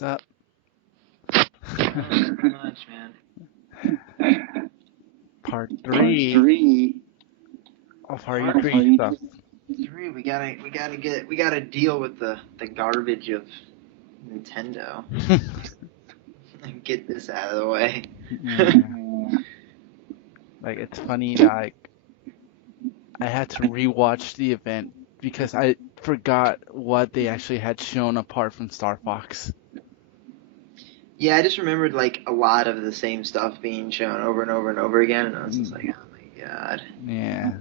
What's up? Not much, man. Part Part 3 three. of our Part E3 stuff. three. We gotta deal with the garbage of Nintendo and get this out of the way. Yeah. Like, it's funny that I had to rewatch the event because I forgot what they actually had shown apart from Star Fox. Yeah, I just remembered like a lot of the same stuff being shown over and over and over again, and I was just like, oh my god. Yeah.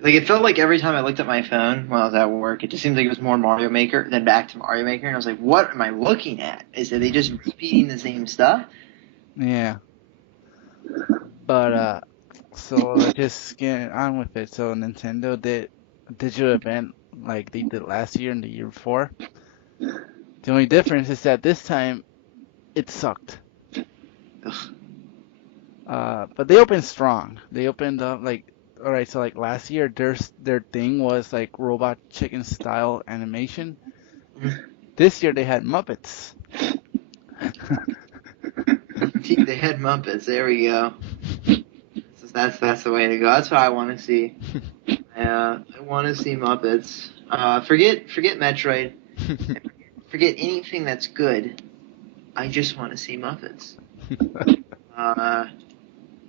Like it felt like every time I looked at my phone while I was at work, it just seemed like it was more Mario Maker than back to Mario Maker, and I was like, what am I looking at? Are they just repeating the same stuff? Yeah. But, so let's just get on with it. So Nintendo did a digital event like they did last year and the year before. The only difference is that this time it sucked. Ugh. But they opened strong. They opened up like, all right, so like last year, their thing was like robot chicken style animation. This year they had Muppets. They had Muppets. There we go. That's the way to go. That's what I want to see. I want to see Muppets. Forget Metroid. Forget anything that's good. I just want to see Muppets. Uh,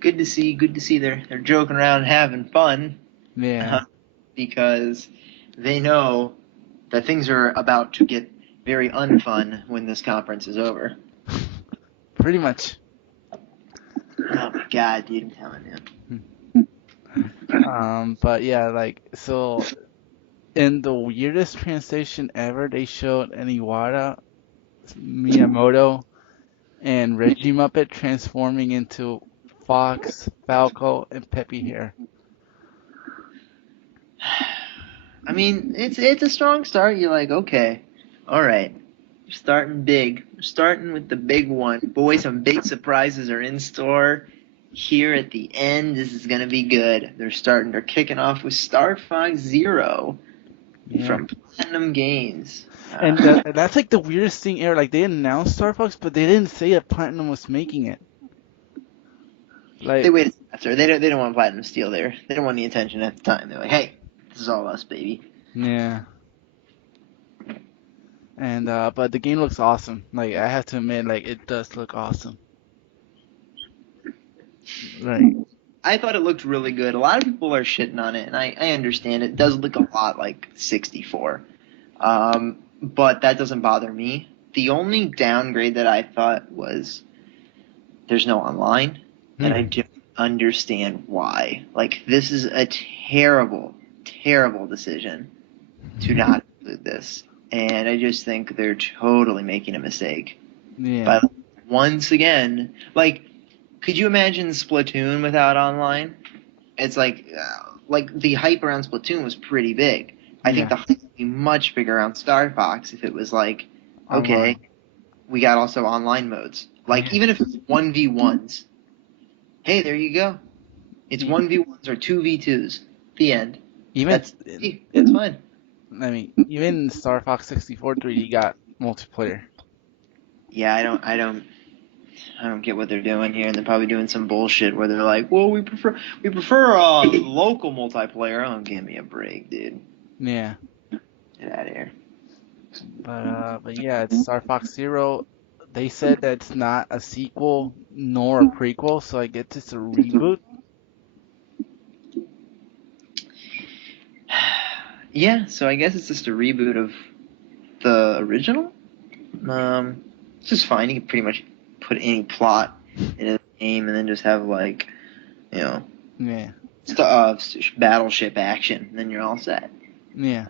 Good to see. Good to see they're joking around and having fun. Yeah, Because they know that things are about to get very unfun when this conference is over. pretty much. Oh my god, dude! I'm telling you. But yeah, like so in the weirdest translation ever, they showed an Iwata, Miyamoto, and Reggie Muppet transforming into Fox, Falco, and Peppy Hair. I mean, it's a strong start. You're like, okay, all right, we're starting big. We're starting with the big one. Boy, some big surprises are in store here at the end. This is gonna be good. They're kicking off with Star Fox Zero Yeah. from Platinum Games. And that's like the weirdest thing ever. Like they announced Star Fox, but they didn't say that Platinum was making it. They Like, waited after. They don't want Platinum Steel there. They don't want the attention at the time. They're like, hey, this is all us, baby. yeah. And but the game looks awesome. Like I have to admit, like it does look awesome. Like, I thought it looked really good. A lot of people are shitting on it, and I understand it does look a lot like 64. But that doesn't bother me. The only downgrade that I thought was there's no online, and I don't understand why. Like, this is a terrible, terrible decision to not include this. And I just think they're totally making a mistake. yeah. But once again, like, could you imagine Splatoon without online? It's like the hype around Splatoon was pretty big. I think Yeah. the hype would be much bigger around Star Fox if it was like, okay, Online. we got also online modes. Like even if it's 1v1s, hey, there you go. It's E- 1v1s or 2v2s. The end. Even That's fine. I mean, even Star Fox 64 3D got multiplayer. Yeah, I don't get what they're doing here, and they're probably doing some bullshit where they're like, well, we prefer local multiplayer. Oh, give me a break, dude. Yeah. Get out of here. But yeah, it's Star Fox Zero. They said that it's not a sequel nor a prequel, so I guess it's a reboot. Yeah, so I guess it's just a reboot of the original. It's just fine. You can pretty much put any plot into the game and then just have like, you know, Yeah. battleship action, and then you're all set. Yeah.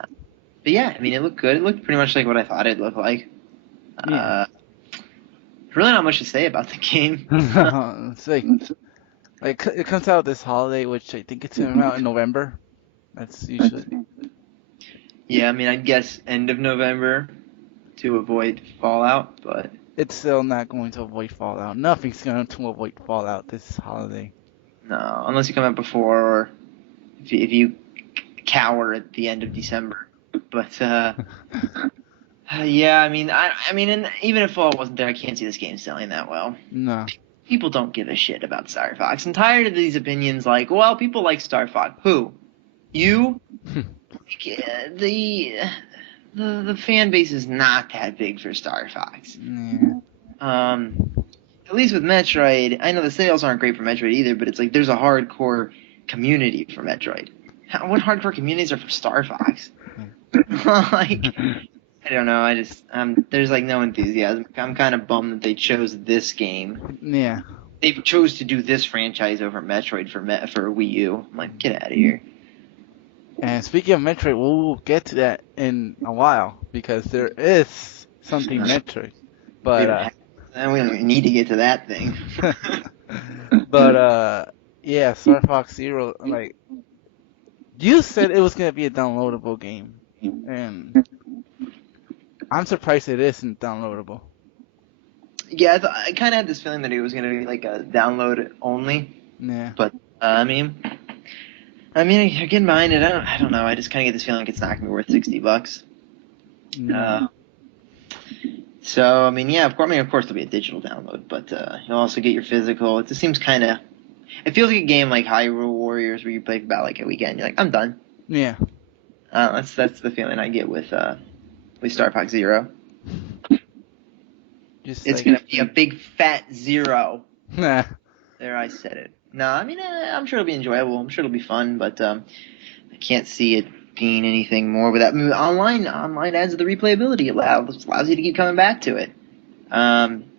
But yeah, I mean, it looked good. It looked pretty much like what I thought it'd look like. Yeah. There's really not much to say about the game. It's like it comes out this holiday, which I think it's coming out in November. That's usually Yeah, I mean, I'd guess end of November to avoid Fallout, but it's still not going to avoid Fallout. Nothing's going to avoid Fallout this holiday. no, unless you come out before or if you cower at the end of December. But Yeah, I mean, and even if Fall wasn't there, I can't see this game selling that well. No. People don't give a shit about Star Fox. I'm tired of these opinions like, well, people like Star Fox. Who? You? The the fan base is not that big for Star Fox. Yeah. Um, at least with Metroid, I know the sales aren't great for Metroid either, but it's like there's a hardcore community for Metroid. What hardcore communities are for Star Fox? Like, I don't know. I just there's like no enthusiasm. I'm kind of bummed that they chose this game. Yeah. They chose to do this franchise over Metroid for Wii U. I'm like, get out of here. And speaking of Metroid, we'll get to that in a while because there is something Metroid. We But don't have, we don't even need to get to that thing. but yeah, Star Fox Zero, like you said it was gonna be a downloadable game. And I'm surprised it isn't downloadable. Yeah, I kind of had this feeling that it was going to be like a download only, Yeah. but I getting behind it. I don't know. I just kind of get this feeling like it's not going to be worth $60. Yeah. So I mean, yeah, of course, there'll be a digital download, but you'll also get your physical. It just seems kind of. It feels like a game like Hyrule Warriors where you play for about like a weekend. You're like, I'm done. Yeah. That's the feeling I get with Star Fox Zero. Just It's like gonna be a big fat zero. nah. There, I said it. No, I mean, I'm sure it'll be enjoyable. I'm sure it'll be fun, but I can't see it being anything more with that. I mean, online adds the replayability. It allows you to keep coming back to it.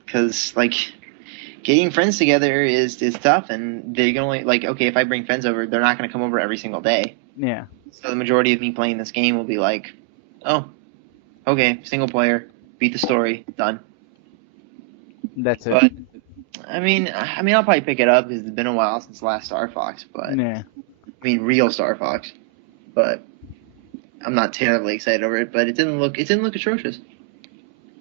Because like getting friends together is tough, and they can only like okay, if I bring friends over, they're not going to come over every single day. Yeah. So the majority of me playing this game will be like, oh, okay, single player, beat the story, done. That's it. But I'll probably pick it up because it's been a while since the last Star Fox. But Yeah. I mean, real Star Fox. But I'm not terribly excited over it. But it didn't look atrocious.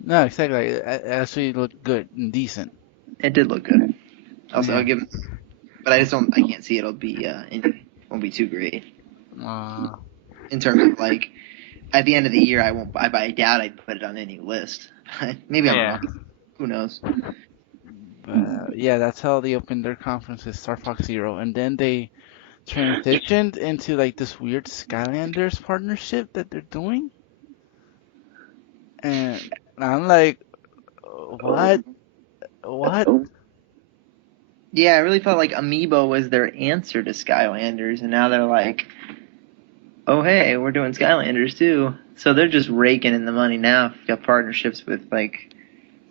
No, exactly. It actually looked good and decent. It did look good. Also, Yeah. I'll give, but I just don't. I can't see it'll be won't be too great Uh, in terms of like at the end of the year. I doubt I'd put it on any list. Maybe I'm yeah. wrong. Who knows? But yeah, that's how they opened their conference with Star Fox Zero, and then they transitioned into like this weird Skylanders partnership that they're doing, and I'm like, what? What? Yeah, I really felt like Amiibo was their answer to Skylanders, and now they're like, oh hey, we're doing Skylanders too. So they're just raking in the money now. Got partnerships with like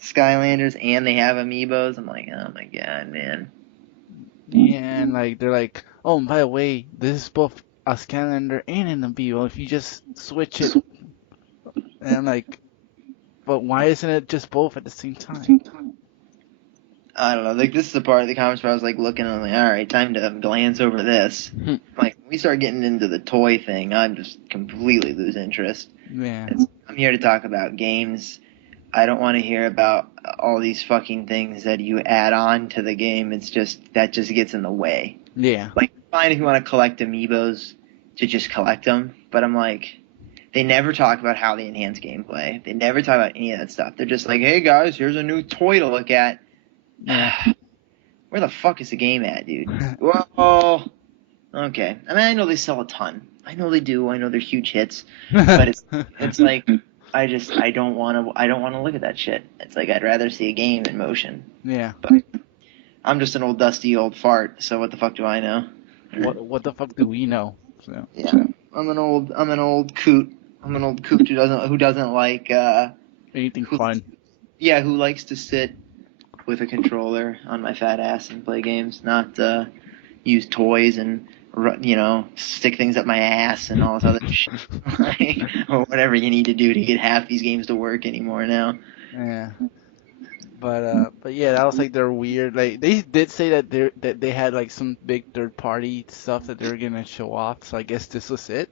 Skylanders, and they have Amiibos. I'm like, oh my god, man. Yeah, and like they're like, oh, and by the way, this is both a Skylander and an Amiibo. If you just switch it, and I'm like, but why isn't it just both at the same time? I don't know. Like this is the part of the comments where I was like looking and I'm like, all right, time to glance over this. Like when we start getting into the toy thing, I'm just completely lose interest. Yeah, I'm here to talk about games. I don't want to hear about all these fucking things that you add on to the game. It's just that just gets in the way. yeah, Like, fine if you want to collect amiibos to just collect them, but I'm like, they never talk about how they enhance gameplay. They never talk about any of that stuff. They're just like, hey guys, here's a new toy to look at. yeah. Where the fuck is the game at, dude? Well, okay. I mean, I know they sell a ton. I know they do. I know they're huge hits, but it's like I don't want to look at that shit. It's like I'd rather see a game in motion. Yeah. But I'm just an old dusty old fart, so what the fuck do I know? What the fuck do we know? So Yeah, I'm an old coot. I'm an old coot who doesn't like anything fun? yeah, who likes to sit with a controller on my fat ass and play games, not use toys and stick things up my ass and all this other shit, or whatever you need to do to get half these games to work anymore now. Yeah. But yeah, that was like their weird. Like they did say that they had like some big third party stuff that they were gonna show off. So I guess this was it.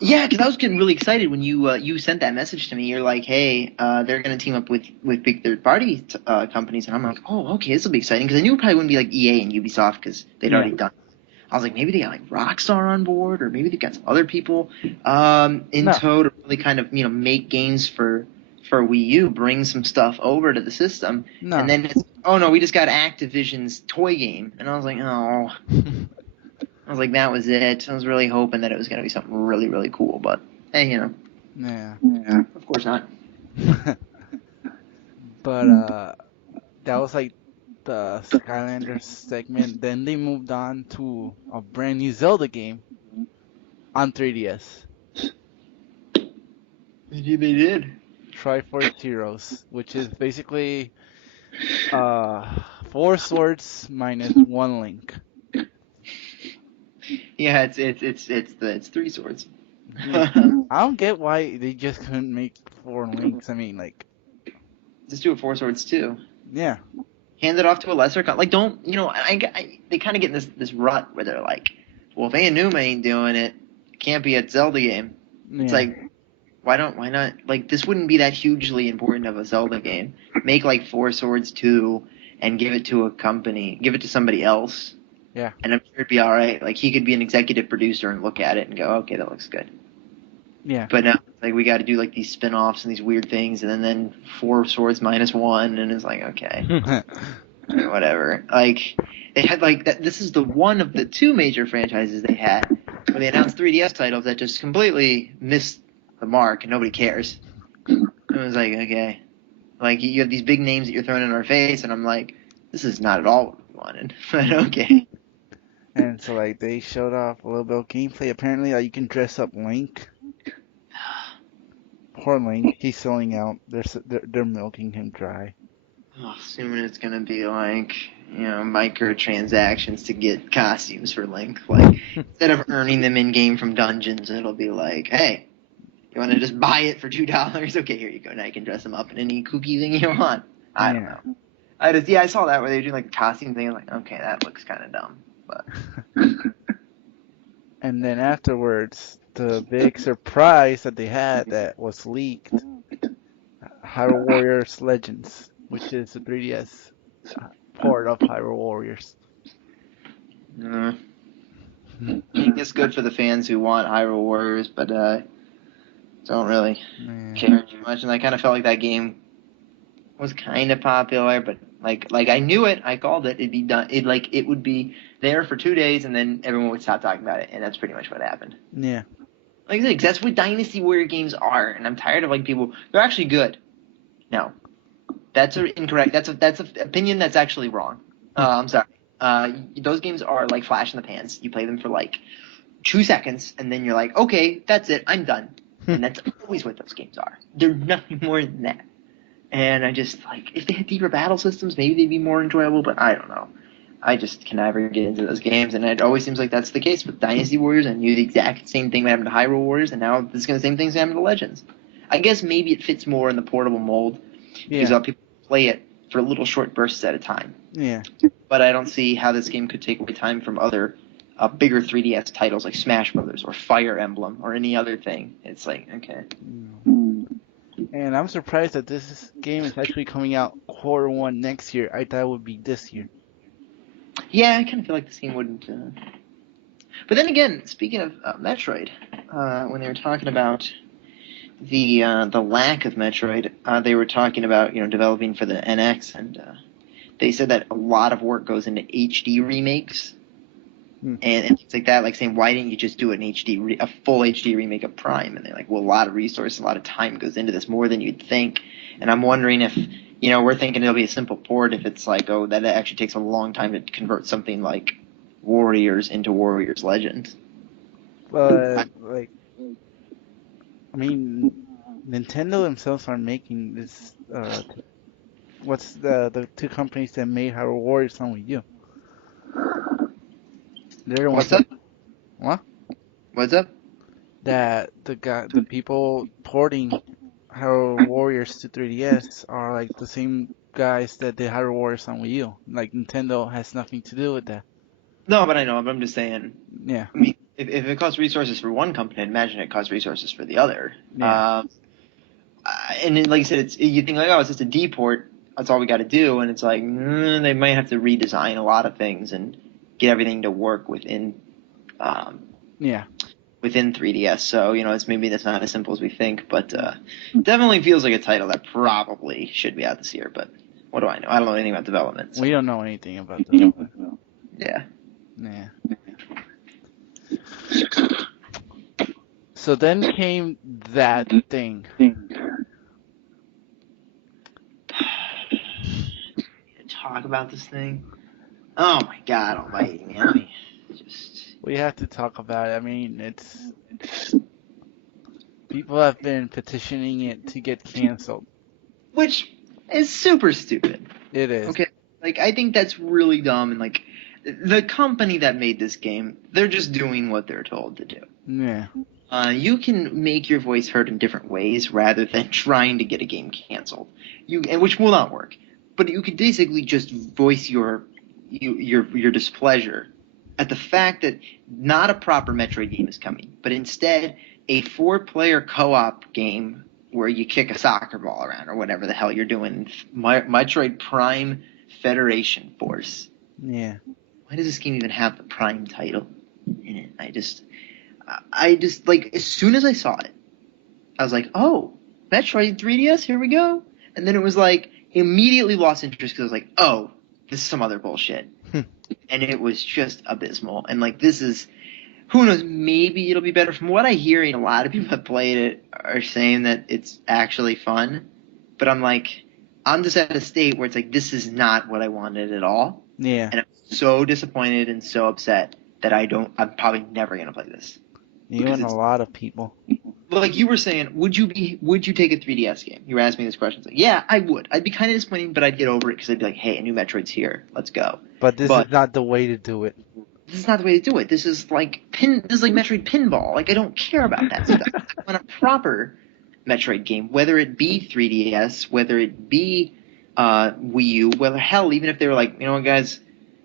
Yeah, because I was getting really excited when you sent that message to me. You're like, hey, they're gonna team up with big third party companies, and I'm like, oh, okay, this will be exciting because I knew it probably wouldn't be like EA and Ubisoft because they'd already done. I was like, maybe they got like Rockstar on board, or maybe they've got some other people in No, tow to really kind of make games for Wii U, bring some stuff over to the system, and no. then it's, oh no, we just got Activision's toy game, and I was like, oh, I was like, that was it. I was really hoping that it was going to be something really really cool, but hey, Yeah. of course not. But that was like the Skylanders segment. Then they moved on to a brand new Zelda game on 3DS. Maybe they did. Triforce Heroes, which is basically uh four swords minus one link. Yeah, it's three swords. Yeah. I don't get why they just couldn't make four links. I mean, like, Just do it four swords too. yeah, Hand it off to a lesser like don't they kind of get in this rut where they're like, well, if Aonuma ain't doing it, it can't be a Zelda game. It's yeah, like, why not, like, this wouldn't be that hugely important of a Zelda game. Make like Four Swords 2 and give it to a company, give it to somebody else, yeah, and I'm sure it'd be all right. Like, he could be an executive producer and look at it and go, okay, that looks good. yeah. But now it's like we got to do like these spin-offs and these weird things, and then Four Swords minus one, and it's like, okay, whatever. Like, they had like that. This is the one of the two major franchises they had where they announced 3DS titles that just completely missed the mark and nobody cares. It was like, okay, like you have these big names that you're throwing in our face, and I'm like, this is not at all what we wanted. But okay. And so like they showed off a little bit of gameplay. Apparently, like you can dress up Link. Poor Link, he's selling out. They're milking him dry. Oh, assuming it's gonna be like, microtransactions to get costumes for Link. Like, instead of earning them in game from dungeons, it'll be like, hey, you want to just buy it for $2? Okay, here you go. Now you can dress them up in any kooky thing you want. I don't Yeah. know. I saw that where they were doing like the costume thing. I was like, okay, that looks kind of dumb. But And then afterwards, the big surprise that they had that was leaked, Hyrule Warriors Legends, which is the 3DS port of Hyrule Warriors. I think it's good for the fans who want Hyrule Warriors, but don't really Man. care too much. And I kind of felt like that game was kind of popular, but like I knew it. I called it. It'd be done. It would be there for 2 days, and then everyone would stop talking about it, and that's pretty much what happened. Yeah. Like I said, 'cause that's what Dynasty Warrior games are, and I'm tired of like people. They're actually good. No, that's incorrect. That's an opinion that's actually wrong. I'm sorry. Those games are like flash in the pans. You play them for like 2 seconds, and then you're like, okay, that's it. I'm done. And that's always what those games are. They're nothing more than that. And I just, like, if they had deeper battle systems, maybe they'd be more enjoyable, but I don't know. I just can never get into those games, and it always seems like that's the case with Dynasty Warriors. I knew the exact same thing would happen to Hyrule Warriors, and now the same thing's happening to Legends. I guess maybe it fits more in the portable mold, because Yeah. people play it for little short bursts at a time. Yeah. But I don't see how this game could take away time from other bigger 3DS titles like Smash Brothers or Fire Emblem or any other thing. It's like, okay. And I'm surprised that this game is actually coming out quarter 1 next year. I thought it would be this year. Yeah, I kind of feel like this game wouldn't. But then again, speaking of Metroid, when they were talking about the lack of Metroid, they were talking about developing for the NX, and they said that a lot of work goes into HD remakes and things like that. Like saying, why didn't you just do a full HD remake of Prime? And they're like, well, a lot of resources, a lot of time goes into this, more than you'd think. And I'm wondering if we're thinking it'll be a simple port if it's like, oh, that actually takes a long time to convert something like Warriors into Warriors Legends. But like, I mean, Nintendo themselves are making this. What's the two companies that made Hyrule Warriors on Wii U? They're the ones What's that up? what? What's up? That the people porting Hyrule Warriors to 3DS are like the same guys that did Hyrule Warriors on Wii U. Like Nintendo has nothing to do with that. No, but I know. But I'm just saying. Yeah. I mean, if it costs resources for one company, I'd imagine it costs resources for the other. Yeah. And then, like I said, you think like, oh, it's just a D port. That's all we got to do, and it's like they might have to redesign a lot of things, and get everything to work within um, Yeah. within 3DS. So it's maybe that's not as simple as we think, but definitely feels like a title that probably should be out this year. But what do I know? I don't know anything about development. So. We don't know anything about development. Yeah. Yeah. So then came that thing. Talk about this thing. Oh my God Almighty, man! We have to talk about it. I mean, people have been petitioning it to get canceled. Which is super stupid. It is. Okay, like I think that's really dumb, and like the company that made this game, they're just doing what they're told to do. Yeah. You can make your voice heard in different ways rather than trying to get a game canceled. Which will not work. But you could basically just voice your displeasure at the fact that not a proper Metroid game is coming, but instead a 4-player co-op game where you kick a soccer ball around or whatever the hell you're doing. Metroid Prime Federation Force. Yeah. Why does this game even have the Prime title in it? I just like, as soon as I saw it, I was like, oh, Metroid 3DS, here we go. And then it was like, immediately lost interest because I was like, oh, this is some other bullshit. And it was just abysmal. And like, this is, who knows, maybe it'll be better. From what I hear, a lot of people that played it are saying that it's actually fun. But I'm like, I'm just at a state where it's like, this is not what I wanted at all. Yeah. And I'm so disappointed and so upset that I'm probably never going to play this. You and a lot of people. Like you were saying, would you take a 3DS game? You were asking me this question. It's like, yeah, I would. I'd be kind of disappointed, but I'd get over it because I'd be like, hey, a new Metroid's here. Let's go. But this is not the way to do it. This is not the way to do it. This is like Metroid Pinball. Like, I don't care about that stuff. I want a proper Metroid game, whether it be 3DS, whether it be Wii U, whether hell, even if they were like, you know what, guys,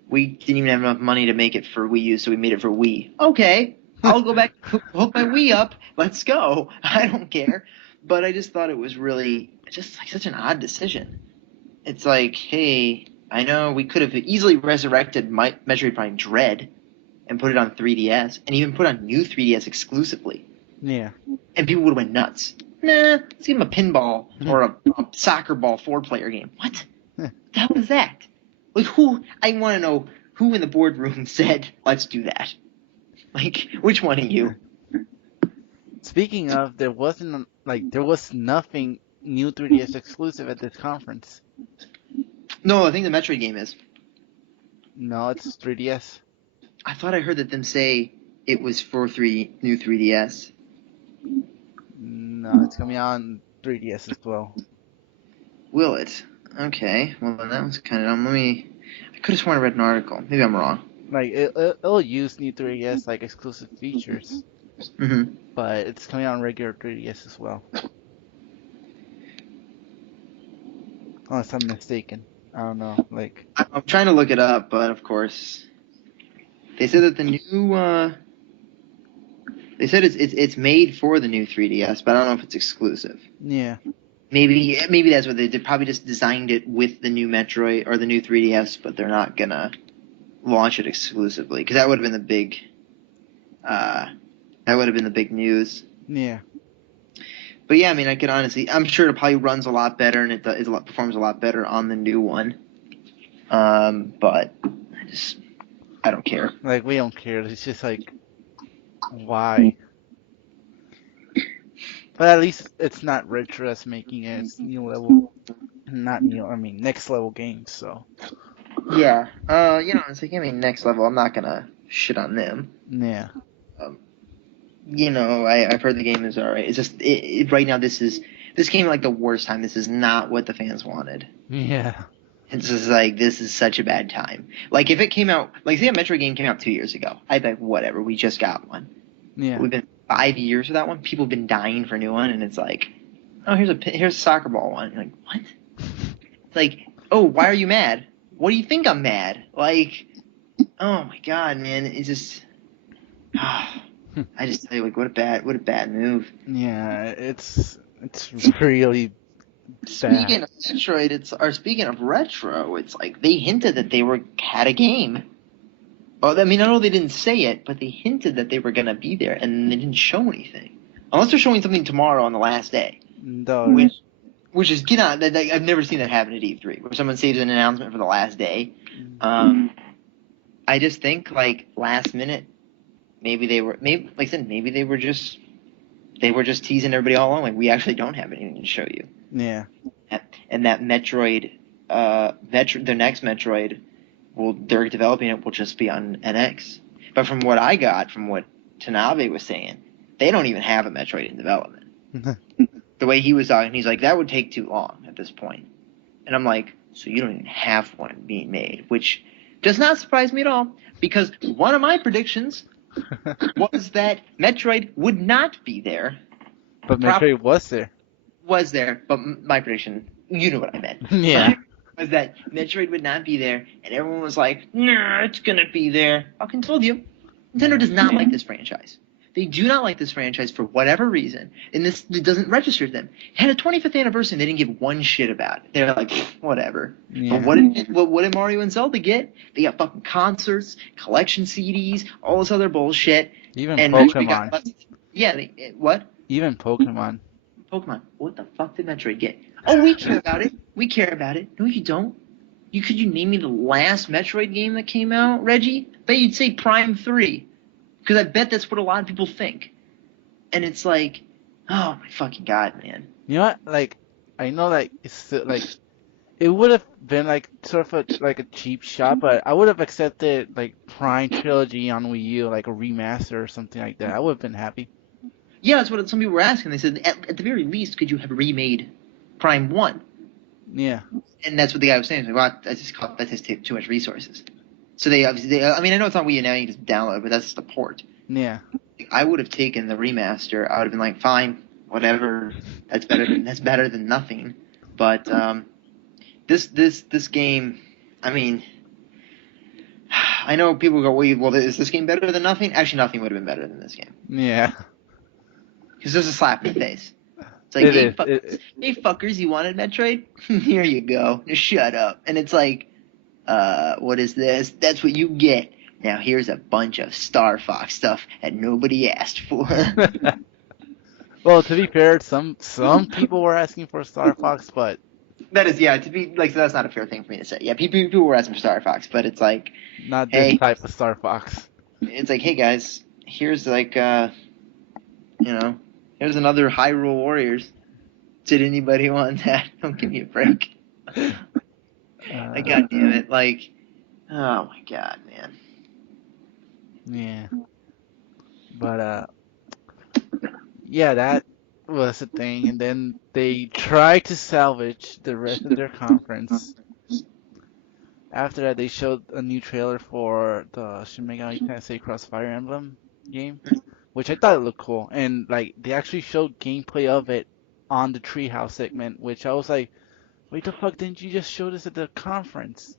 we didn't even have enough money to make it for Wii U, so we made it for Wii. Okay. I'll go back, hook my Wii up. Let's go. I don't care. But I just thought it was really just like such an odd decision. It's like, hey, I know we could have easily resurrected Metroid Prime Dread and put it on 3DS and even put on new 3DS exclusively. Yeah. And people would have went nuts. Nah, let's give them a pinball or a soccer ball 4-player game. What? The hell was that? Like, I want to know who in the boardroom said, let's do that. Like, which one of you? Speaking of, there was nothing new 3DS exclusive at this conference. No, I think the Metroid game is. No, it's 3DS. I thought I heard them say it was for new 3DS. No, it's coming out on 3DS as well. Will it? Okay. Well, then that was kind of dumb. I could have sworn I read an article. Maybe I'm wrong. Like, it'll use new 3DS, like, exclusive features. Mm-hmm. But it's coming out on regular 3DS as well. Unless I'm mistaken. I don't know. Like, I'm trying to look it up, but of course, they said that the new. They said it's made for the new 3DS, but I don't know if it's exclusive. yeah. Maybe that's what they did. Probably just designed it with the new Metroid or the new 3DS, but they're not gonna launch it exclusively because that would have been the big. That would have been the big news. Yeah. But yeah, I mean, I'm sure it probably runs a lot better and it performs a lot better on the new one. But I don't care. Like, we don't care. It's just like, why? But at least it's not Retro that's making it. It's new level. Not new, I mean, next level games, so. Yeah. It's like, next level, I'm not gonna shit on them. Yeah. I've heard the game is alright. It's just, right now this came at like the worst time. This is not what the fans wanted. Yeah. It's just like, this is such a bad time. Like, if it came out, like, say a Metro game came out 2 years ago, I'd be like, whatever, we just got one. Yeah. We've been 5 years for that one. People have been dying for a new one, and it's like, oh, here's a soccer ball one. You're like, what? It's like, oh, why are you mad? What do you think I'm mad? Like, oh my god, man, it's just, I just tell you, like, what a bad move. Yeah, it's really Speaking bad. of Metroid, speaking of retro, it's like they hinted that they had a game. Oh, I mean, I know they didn't say it, but they hinted that they were gonna be there, and they didn't show anything. Unless they're showing something tomorrow on the last day, No. which which is get on. I've never seen that happen at E3, where someone saves an announcement for the last day. Um, I just think like last minute, maybe like I said, maybe they were just teasing everybody all along. Like we actually don't have anything to show you. Yeah. And that Metroid, their next Metroid, they're developing it will just be on NX. But from what I got, from what Tanabe was saying, they don't even have a Metroid in development. The way he was talking, he's like, that would take too long at this point. And I'm like, so you don't even have one being made, which does not surprise me at all, because one of my predictions was that Metroid would not be there. But Metroid was there. Was there, but my prediction, you know what I meant. Yeah. Was that Metroid would not be there, and everyone was like, nah, it's gonna be there. I can told you. Nintendo does not like this franchise. They do not like this franchise for whatever reason, and it doesn't register to them. It had a 25th anniversary, and they didn't give one shit about it. They're like, whatever. Yeah. But what did Mario and Zelda get? They got fucking concerts, collection CDs, all this other bullshit. Even And Pokemon. What? Even Pokemon. Pokemon. What the fuck did Metroid get? Oh, we care about it. We care about it. No, you don't. Could you name me the last Metroid game that came out, Reggie? Bet you'd say Prime 3. Because I bet that's what a lot of people think. And it's like, oh my fucking god, man. You know what? Like, I know like it's still, like it would have been like sort of like a cheap shot, but I would have accepted like Prime Trilogy on Wii U, like a remaster or something like that. I would have been happy. Yeah, that's what some people were asking. They said, at the very least, could you have remade Prime 1? Yeah. And that's what the guy was saying. Like, well, that just takes too much resources. So I mean, I know it's on Wii U now, you can just download it, but that's just the port. Yeah. I would have taken the remaster. I would have been like, fine, whatever. That's better than nothing. But this game, I mean, I know people go, well, is this game better than nothing? Actually, nothing would have been better than this game. Yeah. Because there's a slap in the face. It's like, hey, fuckers, you wanted Metroid? Here you go. Just shut up. And it's like, what is this? That's what you get. Now here's a bunch of Star Fox stuff that nobody asked for. Well, to be fair, some people were asking for Star Fox, but that is, yeah, to be like, so that's not a fair thing for me to say. Yeah, people were asking for Star Fox, but it's like, not this type of Star Fox. It's like, hey guys, here's like, here's another Hyrule Warriors. Did anybody want that? Don't give me a break. Like, god damn it, like, oh my god, man. Yeah. But yeah, that was the thing, and then they tried to salvage the rest of their conference. After that, they showed a new trailer for the Shin Megami Tensei Cross Fire Emblem game, which I thought it looked cool, and like they actually showed gameplay of it on the Treehouse segment, which I was like, wait, the fuck didn't you just show this at the conference?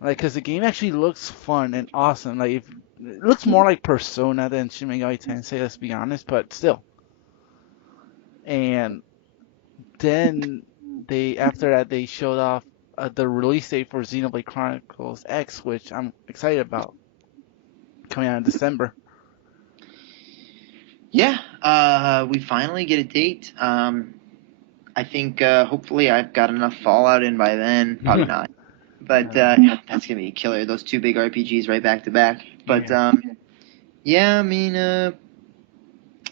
Like, cause the game actually looks fun and awesome. Like, it looks more like Persona than Shin Megami Tensei, let's be honest, but still. And then after that, they showed off the release date for Xenoblade Chronicles X, which I'm excited about, coming out in December. Yeah, we finally get a date. I think hopefully I've got enough Fallout in by then. Probably not. But that's going to be a killer. Those two big RPGs right back to back. But yeah, I mean,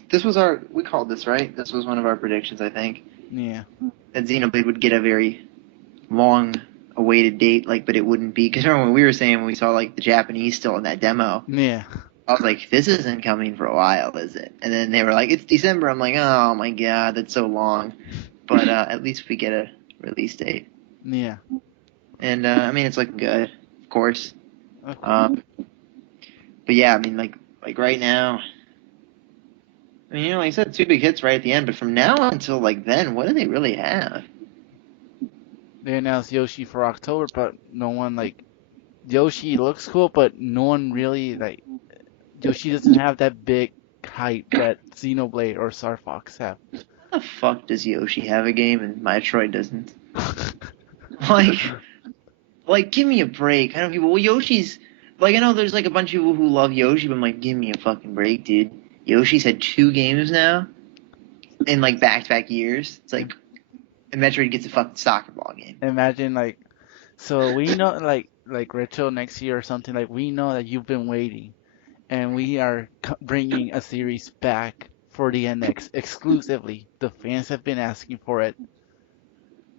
this was we called this, right? This was one of our predictions, I think. Yeah. That Xenoblade would get a very long awaited date, like, but it wouldn't be. Because remember when we were saying when we saw, like, the Japanese still in that demo? Yeah. I was like, this isn't coming for a while, is it? And then they were like, it's December. I'm like, oh my god, that's so long. But at least we get a release date. Yeah. And I mean, it's looking good, of course. Okay. But yeah, I mean, like right now, I mean, like I said, two big hits right at the end. But from now until like then, what do they really have? They announced Yoshi for October, but no one Yoshi looks cool, but no one really Yoshi doesn't have that big hype that Xenoblade or Star Fox have. How the fuck does Yoshi have a game and Metroid doesn't? Like, give me a break. I know people, well, Yoshi's Like I know there's like a bunch of people who love Yoshi, but I'm like, give me a fucking break, dude. Yoshi's had 2 games now in like back-to-back years. It's like, and Metroid gets a fucking soccer ball game. Imagine like, so we know like retro next year or something, like we know that you've been waiting, and we are bringing a series back for the NX exclusively. The fans have been asking for it.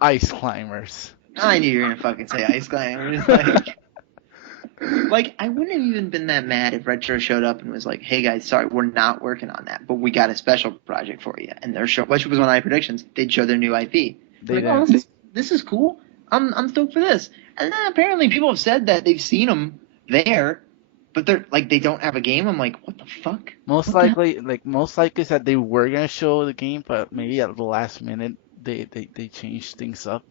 Ice Climbers. I knew you were gonna fucking say Ice Climbers. Like I wouldn't have even been that mad if Retro showed up and was like, "Hey guys, sorry, we're not working on that, but we got a special project for you." And their show, which was one of my predictions, they'd show their new IP. I'm They like, "Oh, didn't. this is cool. I'm stoked for this." And then apparently people have said that they've seen them there, but they're like they don't have a game. I'm like, "What the fuck? Most What the hell?" likely, like most likely said they were gonna show the game, but maybe at the last minute they changed things up.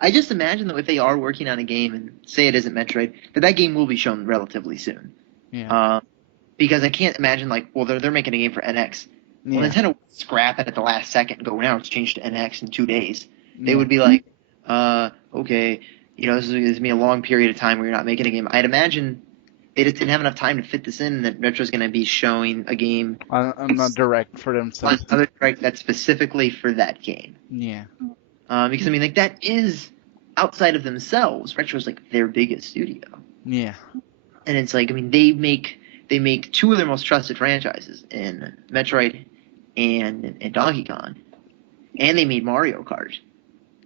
I just imagine that if they are working on a game and say it isn't Metroid, that game will be shown relatively soon. Yeah. Uh, because I can't imagine like, well, they're making a game for NX. Well, Yeah. Nintendo would scrap it at the last second and go, now it's changed to NX in 2 days. They Yeah. would be like, okay, this is going to be a long period of time where you're not making a game. I'd imagine they just didn't have enough time to fit this in, and that Retro's going to be showing a game I'm not direct for on themselves. another track that's specifically for that game. Yeah. Because, I mean, like, that is, outside of themselves, Retro's like their biggest studio. Yeah. And it's like, I mean, they make 2 of their most trusted franchises in Metroid and Donkey Kong, and they made Mario Kart.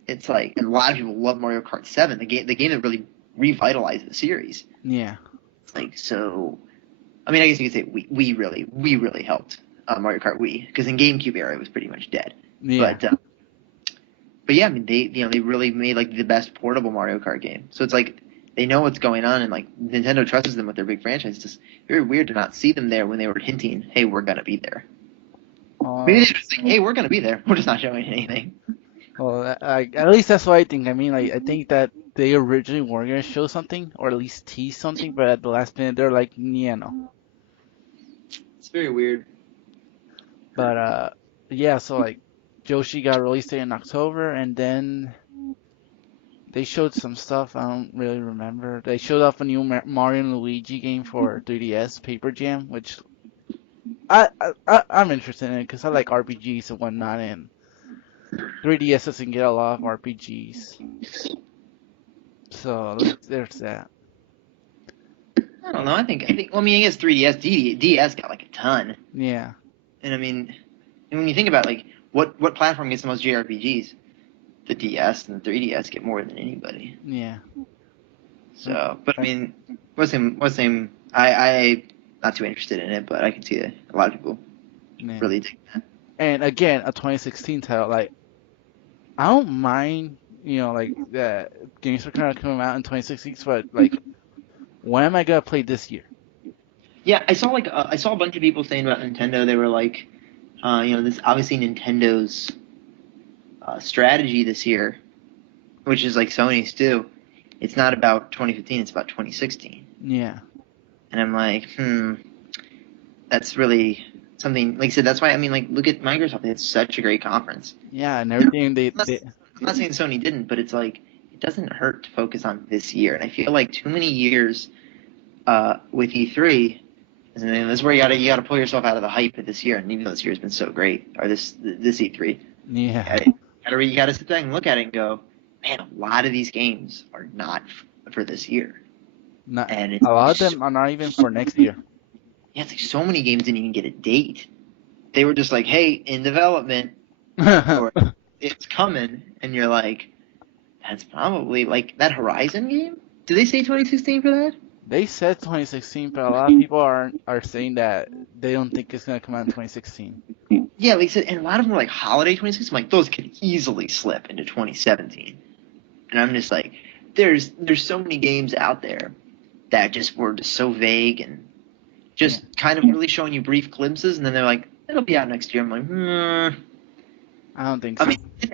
It's like, and a lot of people love Mario Kart 7, the game that really revitalized the series. Yeah. It's like, so, I mean, I guess you could say we really helped Mario Kart Wii, because in GameCube era it was pretty much dead. Yeah. But yeah, I mean, they really made like the best portable Mario Kart game. So it's like they know what's going on, and like Nintendo trusts them with their big franchise. It's just very weird to not see them there when they were hinting, "Hey, we're gonna be there." Maybe Uh, they just think, "Hey, we're gonna be there. We're just not showing anything." well, at least that's what I think. I mean, like, I think that they originally were gonna show something or at least tease something, but at the last minute they're like, yeah, no. It's very weird. But yeah. So like, Yoshi got released in October, and then they showed some stuff. I don't really remember. They showed off a new Mario and Luigi game for 3DS, Paper Jam, which I'm interested in because I like RPGs and whatnot, and 3DS doesn't get a lot of RPGs. So there's that. I don't know. Well, I mean, I guess 3DS, DS got like a ton, Yeah. and I mean, and when you think about like what platform gets the most JRPGs, the DS and the 3DS get more than anybody. Yeah. So, but I mean, what's him? I not too interested in it, but I can see that a lot of people Yeah. really dig that. And again, a 2016 title. Like, I don't mind, like the games are kind of coming out in 2016, but like, when am I gonna play this year? Yeah, I saw a bunch of people saying about Nintendo. They were like, this obviously Nintendo's strategy this year, which is like Sony's too. It's not about 2015; it's about 2016. Yeah. And I'm like, that's really something. Like I said, that's why I mean, like, look at Microsoft. They had such a great conference. Yeah, and everything I'm not saying Sony didn't, but it's like it doesn't hurt to focus on this year. And I feel like too many years with E3, and this is where you gotta pull yourself out of the hype of this year. And even though this year's been so great, or this E3, yeah. you gotta sit back and look at it and go, man, a lot of these games are not for this year. Not, And a lot of them are not even for next year. yeah, it's like so many games didn't even get a date. They were just like, hey, in development, or it's coming, and you're like, that's probably like that Horizon game. Did they say 2016 for that? They said 2016, but a lot of people are saying that they don't think it's gonna come out in 2016. Yeah, like I said, and a lot of them were like holiday 2016. I'm like, those could easily slip into 2017. And I'm just like, there's so many games out there that just were just so vague and just kind of really showing you brief glimpses, and then they're like, it'll be out next year. I'm like, I don't think so.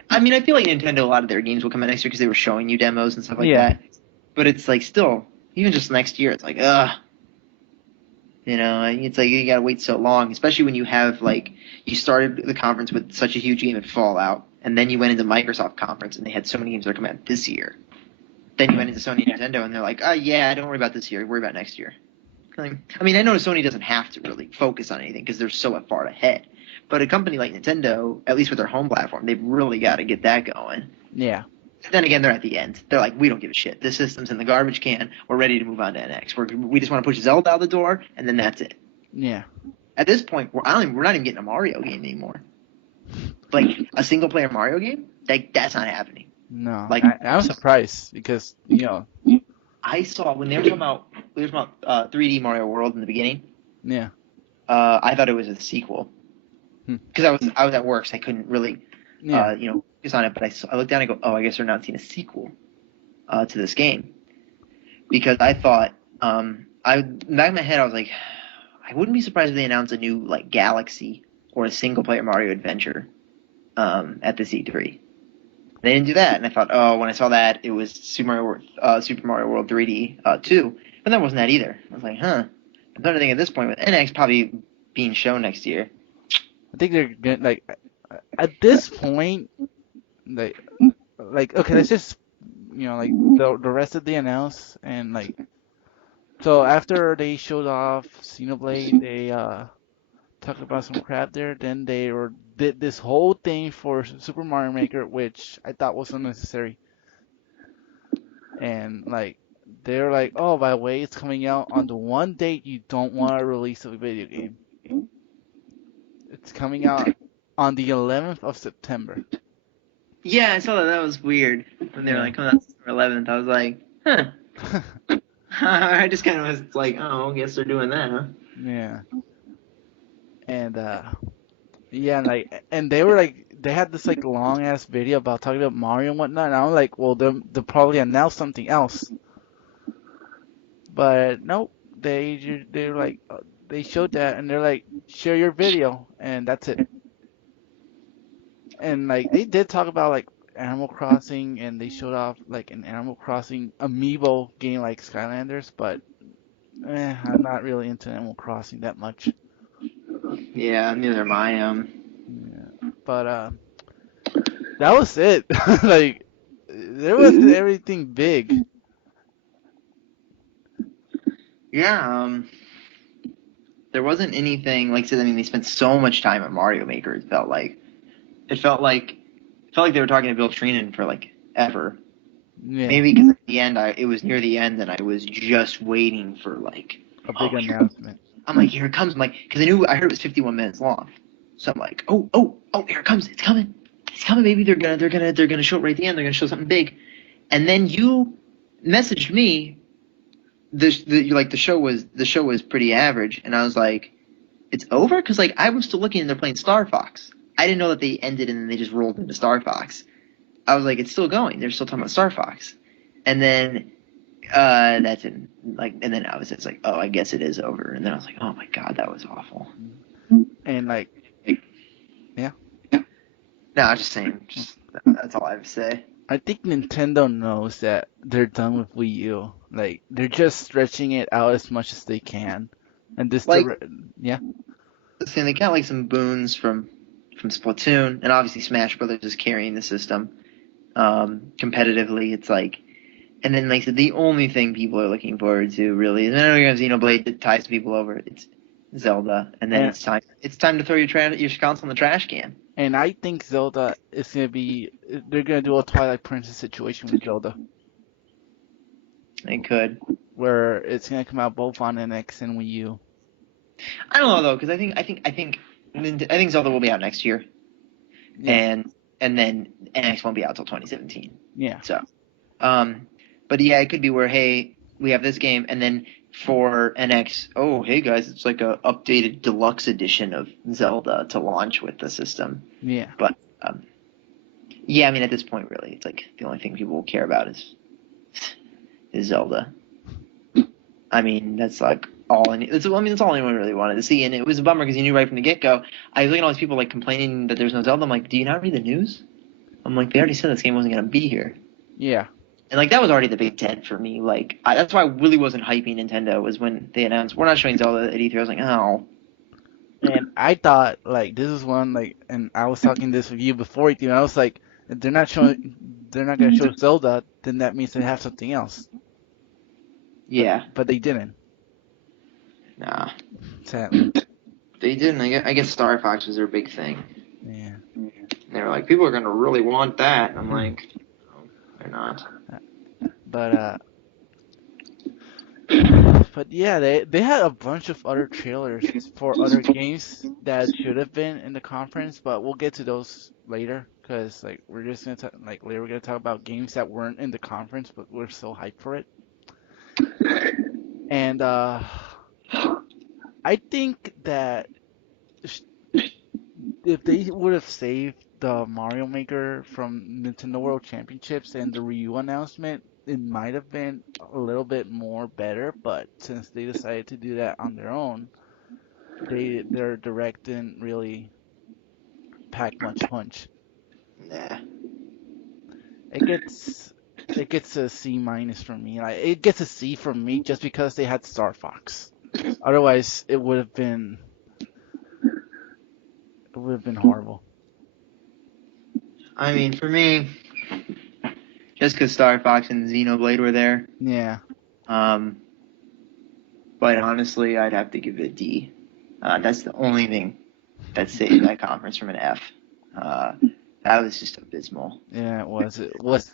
I mean, I feel like Nintendo, a lot of their games will come out next year because they were showing you demos and stuff like Yeah. that. But it's like still, even just next year, it's like, it's like you gotta wait so long, especially when you have like you started the conference with such a huge game at Fallout, and then you went into Microsoft conference and they had so many games that are coming out this year. Then you went into Sony and Nintendo, and they're like, oh, yeah, don't worry about this year. Worry about next year. I mean, I know Sony doesn't have to really focus on anything because they're so far ahead. But a company like Nintendo, at least with their home platform, they've really got to get that going. Yeah. Then again, they're at the end. They're like, we don't give a shit. This system's in the garbage can. We're ready to move on to NX. We just want to push Zelda out the door, and then that's it. Yeah. At this point, we're not even getting a Mario game anymore. Like a single player Mario game, that's not happening. No. Like I'm surprised because, I saw when they were talking about 3D Mario World in the beginning. Yeah. I thought it was a sequel because I was at work, so I couldn't really Yeah. focus on it. But I looked down and I go, oh, I guess they're announcing a sequel to this game because I thought back in my head I was like, I wouldn't be surprised if they announced a new like Galaxy or a single player Mario adventure at the C3. They didn't do that, and I thought, oh, when I saw that, it was Super Mario World 3D 2, but that wasn't that either. I was like, huh. I'm trying to think at this point with NX probably being shown next year. I think they're gonna, like, at this point, okay, let's just, like, the rest of the announce, and, like, so after they showed off Xenoblade, they talked about some crap there, then did this whole thing for Super Mario Maker, which I thought was unnecessary. And like they're like, oh, by the way, it's coming out on the one date you don't want to release a video game. It's coming out on the 11th of September. Yeah, I saw that. That was weird when they were like coming out September 11th. I was like, huh. I just kind of was like, oh, I guess they're doing that, huh? Yeah. And yeah, and they were like, they had this like long ass video about talking about Mario and whatnot, and I was like, well, they'll probably announce something else. But nope, they're like, they showed that, and they're like, share your video, and that's it. And like they did talk about like Animal Crossing, and they showed off like an Animal Crossing amiibo game like Skylanders, but I'm not really into Animal Crossing that much. Yeah, neither am I. Yeah. But that was it. Like there wasn't everything big. Yeah, there wasn't anything like I said. I mean, they spent so much time at Mario Maker. It felt like they were talking to Bill Trinen for like ever. Yeah. Maybe because at the end, it was near the end, and I was just waiting for like A big announcement. I'm like, here it comes. I'm like, because I heard it was 51 minutes long, so I'm like, oh, here it comes. It's coming, baby. They're gonna show it right at the end. They're gonna show something big, and then you messaged me. The show was pretty average, and I was like, it's over because like I was still looking and they're playing Star Fox. I didn't know that they ended and then they just rolled into Star Fox. I was like, it's still going. They're still talking about Star Fox, and then that's it. Like, and then I was just like, oh, I guess it is over. And then I was like, oh my god, that was awful. And like, yeah. No, I'm just saying. That's all I have to say. I think Nintendo knows that they're done with Wii U. Like they're just stretching it out as much as they can, and Like, yeah. saying they got like some boons from Splatoon, and obviously Smash Brothers is carrying the system competitively. It's like, and then like I said, the only thing people are looking forward to really, and I know you're gonna Xenoblade that ties people over. It's Zelda, and then it's time to throw your console in the trash can. And I think Zelda is gonna be, they're gonna do a Twilight Princess situation with Zelda, It could. where it's gonna come out both on NX and Wii U. I don't know though, because I think Zelda will be out next year, Yeah. and then NX won't be out till 2017. Yeah. So, but yeah, it could be where hey, we have this game, and then for NX, oh hey guys, it's like a updated deluxe edition of Zelda to launch with the system. Yeah. But yeah, I mean at this point, really, it's like the only thing people will care about is Zelda. I mean that's like all. That's all anyone really wanted to see, and it was a bummer because you knew right from the get go. I was looking at all these people like complaining that there's no Zelda. I'm like, do you not read the news? I'm like, they already said this game wasn't gonna be here. Yeah. And like that was already the big tent for me. Like that's why I really wasn't hyping Nintendo was when they announced we're not showing Zelda at E3. I was like, oh. And I thought like this is one like, and I was talking this with you before E3, and I was like, If they're not gonna show Zelda, then that means they have something else. Yeah. But they didn't, Nah. sadly. They didn't. I guess Star Fox was their big thing. Yeah. And they were like, people are gonna really want that. And I'm like, no, they're not. But yeah, they had a bunch of other trailers for other games that should have been in the conference, but we'll get to those later because like we're just gonna talk, like later we're gonna talk about games that weren't in the conference but we're so hyped for it. And I think that sh- if they would have saved the Mario Maker from Nintendo World Championships and the Wii U announcement, it might have been a little bit more better, but since they decided to do that on their own, their direct didn't really pack much punch. Nah. It gets it gets a C minus from me. Like it gets a C from me just because they had Star Fox. Otherwise, it would have been horrible. I mean, for me, just because Star Fox and Xenoblade were there, Yeah, um, but honestly, I'd have to give it a D. That's the only thing that saved that conference from an F. Uh, that was just abysmal. yeah, it was. It was.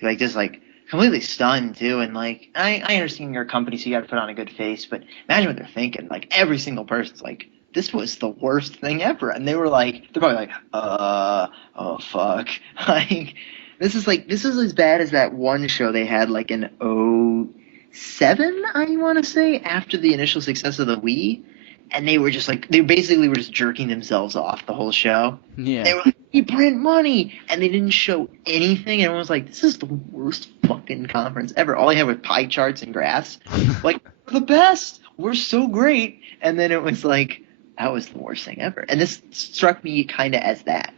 Like just like completely stunned too, and like I understand your company, so you got to put on a good face, but imagine what they're thinking. Like every single person's like, this was the worst thing ever, and they were like, they're probably like, oh fuck, like this is as bad as that one show they had like in '07, I want to say, after the initial success of the Wii. And they were just like, they basically were just jerking themselves off the whole show. Yeah, They were like, we print money, and they didn't show anything. And everyone was like, this is the worst fucking conference ever. All they had was pie charts and graphs. Like, we're the best. We're so great. And then it was like, that was the worst thing ever. And this struck me kind of as that.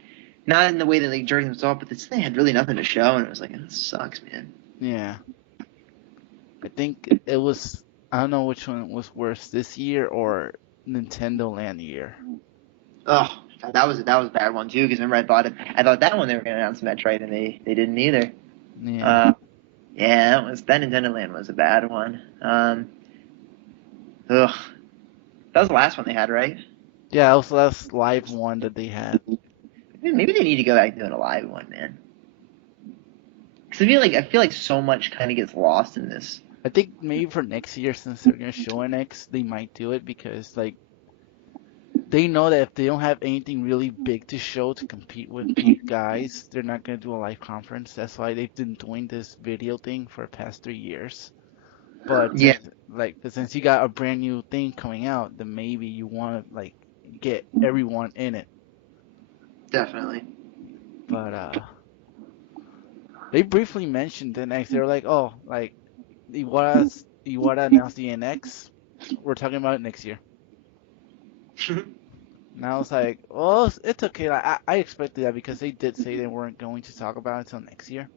Not in the way that they jerked themselves off, but this thing had really nothing to show. And it was like, this sucks, man. yeah. I think it was. I don't know which one was worse, this year or Nintendo Land year. Oh, that was a bad one too. Because remember, I thought that one they were going to announce Metroid, and they didn't either. Yeah, Uh, yeah, that Nintendo Land was a bad one. Ugh, that was the last one they had, right? yeah. That was the last live one that they had. Maybe they need to go back to doing a live one, man. Because I feel like so much kind of gets lost in this. I think maybe for next year, since they're gonna show NX, they might do it because like they know that if they don't have anything really big to show to compete with these guys, they're not gonna do a live conference. That's why they've been doing this video thing for the past 3 years. But Yeah, since you got a brand new thing coming out, then maybe you want to like get everyone in it. definitely. But they briefly mentioned the NX. They were like, oh, like Iwata announced the NX. We're talking about it next year. And I was like, well, it's okay. Like, I expected that because they did say they weren't going to talk about it until next year.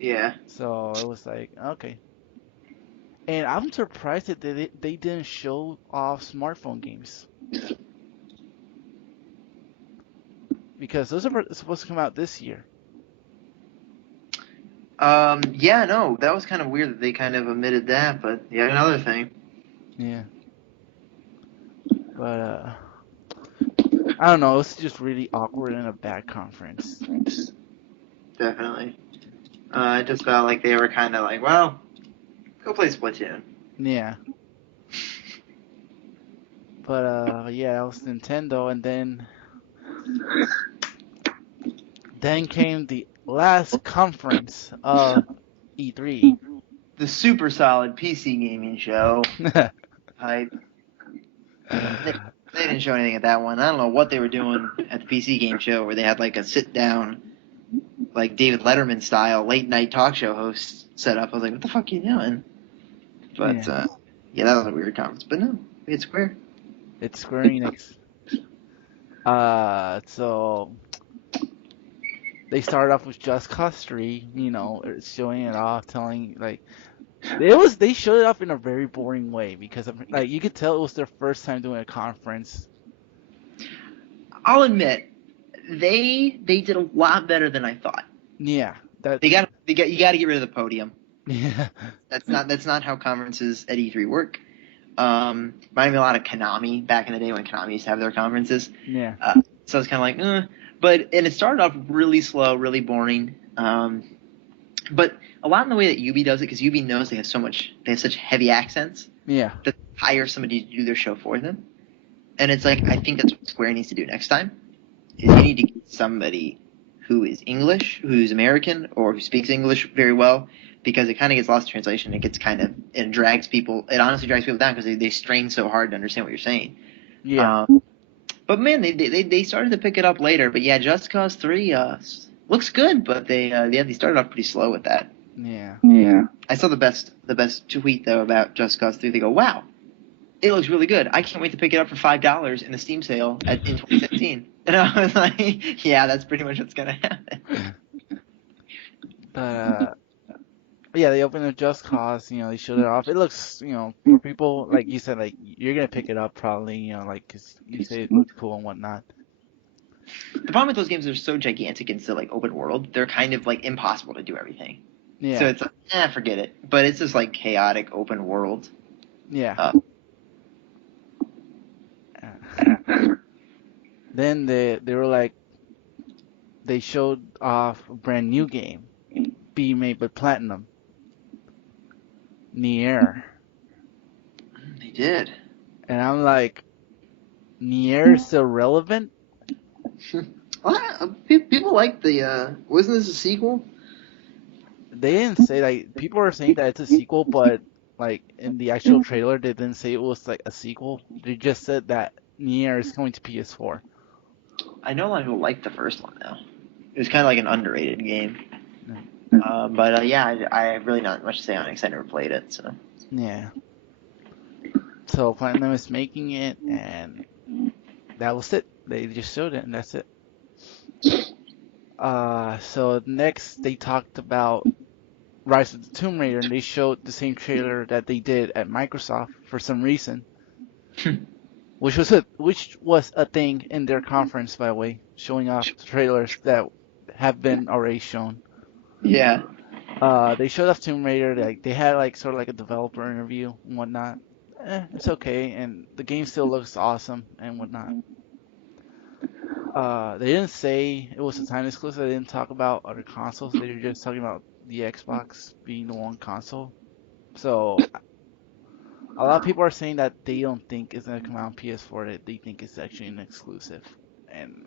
Yeah. So it was like, okay. And I'm surprised that they didn't show off smartphone games because those are supposed to come out this year. Yeah, no, that was kind of weird that they kind of omitted that, but yeah, another thing. Yeah. But I don't know. It was just really awkward and a bad conference. Definitely. It just felt like they were kind of like, well, go play Splatoon. Yeah. But yeah, that was Nintendo, and then came the last conference of E3. The super solid PC gaming show. Hype. They didn't show anything at that one. I don't know what they were doing at the PC game show where they had like a sit down, like David Letterman style late night talk show host set up. I was like, what the fuck are you doing? But Yeah, yeah, that was a weird conference. But no, it's Square. it's Square Enix. So they started off with Just Cause 3, showing it off, telling like they showed it off in a very boring way because like you could tell it was their first time doing a conference. I'll admit, They did a lot better than I thought. Yeah, that. You got to get rid of the podium. Yeah, That's not how conferences at E3 work. Reminded me a lot of Konami back in the day when Konami used to have their conferences. yeah, So it's kind of like, and it started off really slow, really boring. But a lot in the way that Ubi does it, because Ubi knows they have such heavy accents yeah, that they hire somebody to do their show for them. And it's like, I think that's what Square needs to do next time. Is you need to get somebody who is English, who's American, or who speaks English very well, because it kind of gets lost in translation. It drags people. It honestly drags people down because they strain so hard to understand what you're saying. yeah, Um, but man, they started to pick it up later. But yeah, Just Cause 3 looks good, but they started off pretty slow with that. yeah. Yeah. I saw the best tweet though about Just Cause 3. They go, "Wow, it looks really good. I can't wait to pick it up for $5 in the Steam sale in 2017." And I was like, "Yeah, that's pretty much what's gonna happen." But yeah, they opened a Just Cause. They showed it off. It looks, for people like you said, like you're gonna pick it up probably. Like 'cause you say it looks cool and whatnot. The problem with those games, they're so gigantic and so like open world. They're kind of like impossible to do everything. So Yeah, it's like, forget it. But it's just like chaotic open world. yeah. Uh, Then they were like they showed off a brand new game being made by Platinum, Nier, they did. and I'm like, Nier is still relevant? People like the. Wasn't this a sequel? They didn't say like people are saying that it's a sequel, but like in the actual trailer, they didn't say it was like a sequel. They just said that Nier is coming to PS4. I know a lot of people like the first one though. It was kind of like an underrated game. Yeah. But yeah, I have really not much to say on it because I never played it. So Yeah. So Platinum is making it, and that was it. They just showed it, and that's it. So next they talked about Rise of the Tomb Raider, and they showed the same trailer that they did at Microsoft for some reason, which was a thing in their conference, by the way, showing off the trailers that have been already shown. yeah. They showed off Tomb Raider, like they had like sort of like a developer interview and whatnot. It's okay, and the game still looks awesome and whatnot. They didn't say it was a time exclusive. They didn't talk about other consoles. They were just talking about the Xbox being the one console. So a lot of people are saying that they don't think it's gonna come out on PS4. That they think it's actually an exclusive, and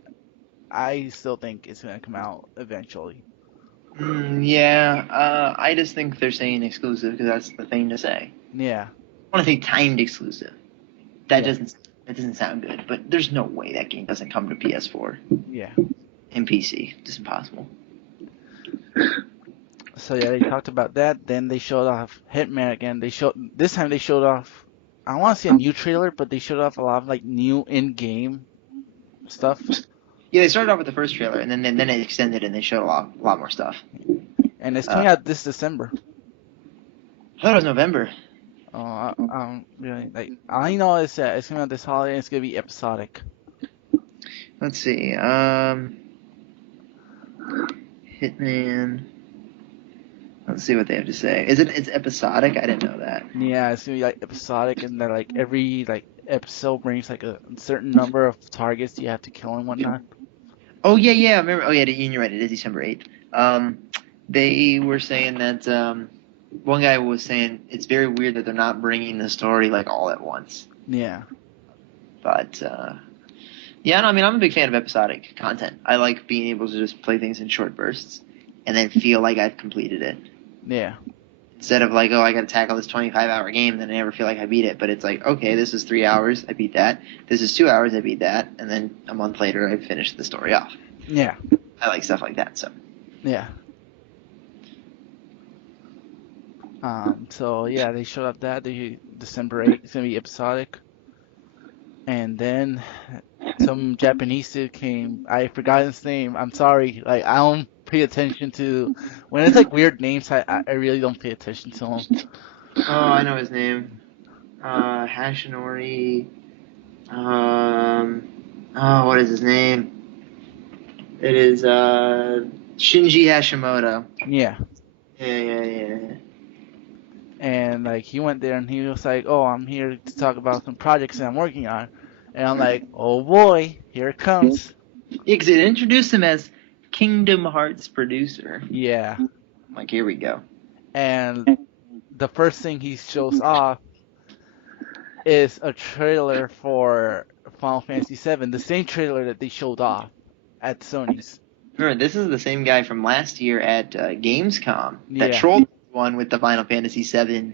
I still think it's gonna come out eventually. Yeah. I just think they're saying exclusive because that's the thing to say. Yeah, I want to say timed exclusive. That yeah, doesn't that doesn't sound good. But there's no way that game doesn't come to PS4 yeah. and PC. It's impossible. So yeah, they talked about that. Then they showed off Hitman again. This time they showed off. I don't want to say a new trailer, but they showed off a lot of like new in-game stuff. Yeah, they started off with the first trailer and then it extended and they showed a lot more stuff. And it's Uh, coming out this December. I thought it was November. Oh, I don't really like. I know is that it's coming out this holiday. And it's gonna be episodic. Let's see. Hitman. Let's see what they have to say. It's episodic? I didn't know that. Yeah, it's gonna be like episodic, and that like every like episode brings like a certain number of targets you have to kill and whatnot. Oh yeah, yeah. I remember. Oh yeah, you're right. It is December 8th. They were saying that one guy was saying it's very weird that they're not bringing the story like all at once. Yeah, But yeah, no, I mean I'm a big fan of episodic content. I like being able to just play things in short bursts and then feel like I've completed it. yeah, Instead of like, oh, I got to tackle this 25-hour game, and then I never feel like I beat it. But it's like, okay, this is 3 hours, I beat that. This is 2 hours, I beat that, and then a month later, I finished the story off. yeah, I like stuff like that. So yeah. So yeah, they showed up that December 8th. It's gonna be episodic, and then some Japanese dude came. I forgot his name. I'm sorry. Like I don't pay attention to when it's like weird names. I really don't pay attention to them. oh, I know his name. Hashinori. Oh, what is his name? It is Shinji Hashimoto. Yeah. Yeah, yeah, yeah. And like he went there and he was like, "Oh, I'm here to talk about some projects that I'm working on." And I'm like, "Oh boy, here it comes." Yeah, because it introduced him as Kingdom Hearts producer. Yeah. I'm like, here we go. And the first thing he shows off is a trailer for Final Fantasy VII, the same trailer that they showed off at Sony's. Remember, this is the same guy from last year at Gamescom that Yeah. trolled one with the Final Fantasy VII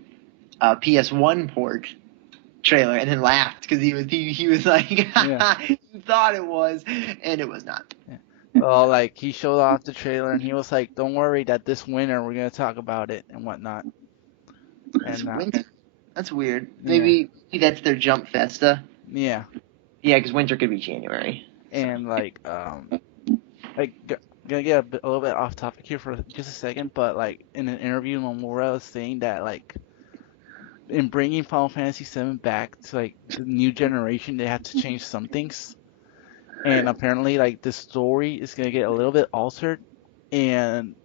PS1 port trailer, and then laughed because he was like, Yeah. "You thought it was, and it was not." Yeah. Well, like he showed off the trailer and he was like, "Don't worry that this winter we're gonna talk about it and whatnot." That's And winter. That's weird. yeah, Maybe that's their Jump Festa. yeah, Yeah, because winter could be January. and like gonna get a little bit off topic here for just a second, but like in an interview, Nomura was saying that like in bringing Final Fantasy VII back to like the new generation, they have to change some things, and apparently like the story is gonna get a little bit altered, and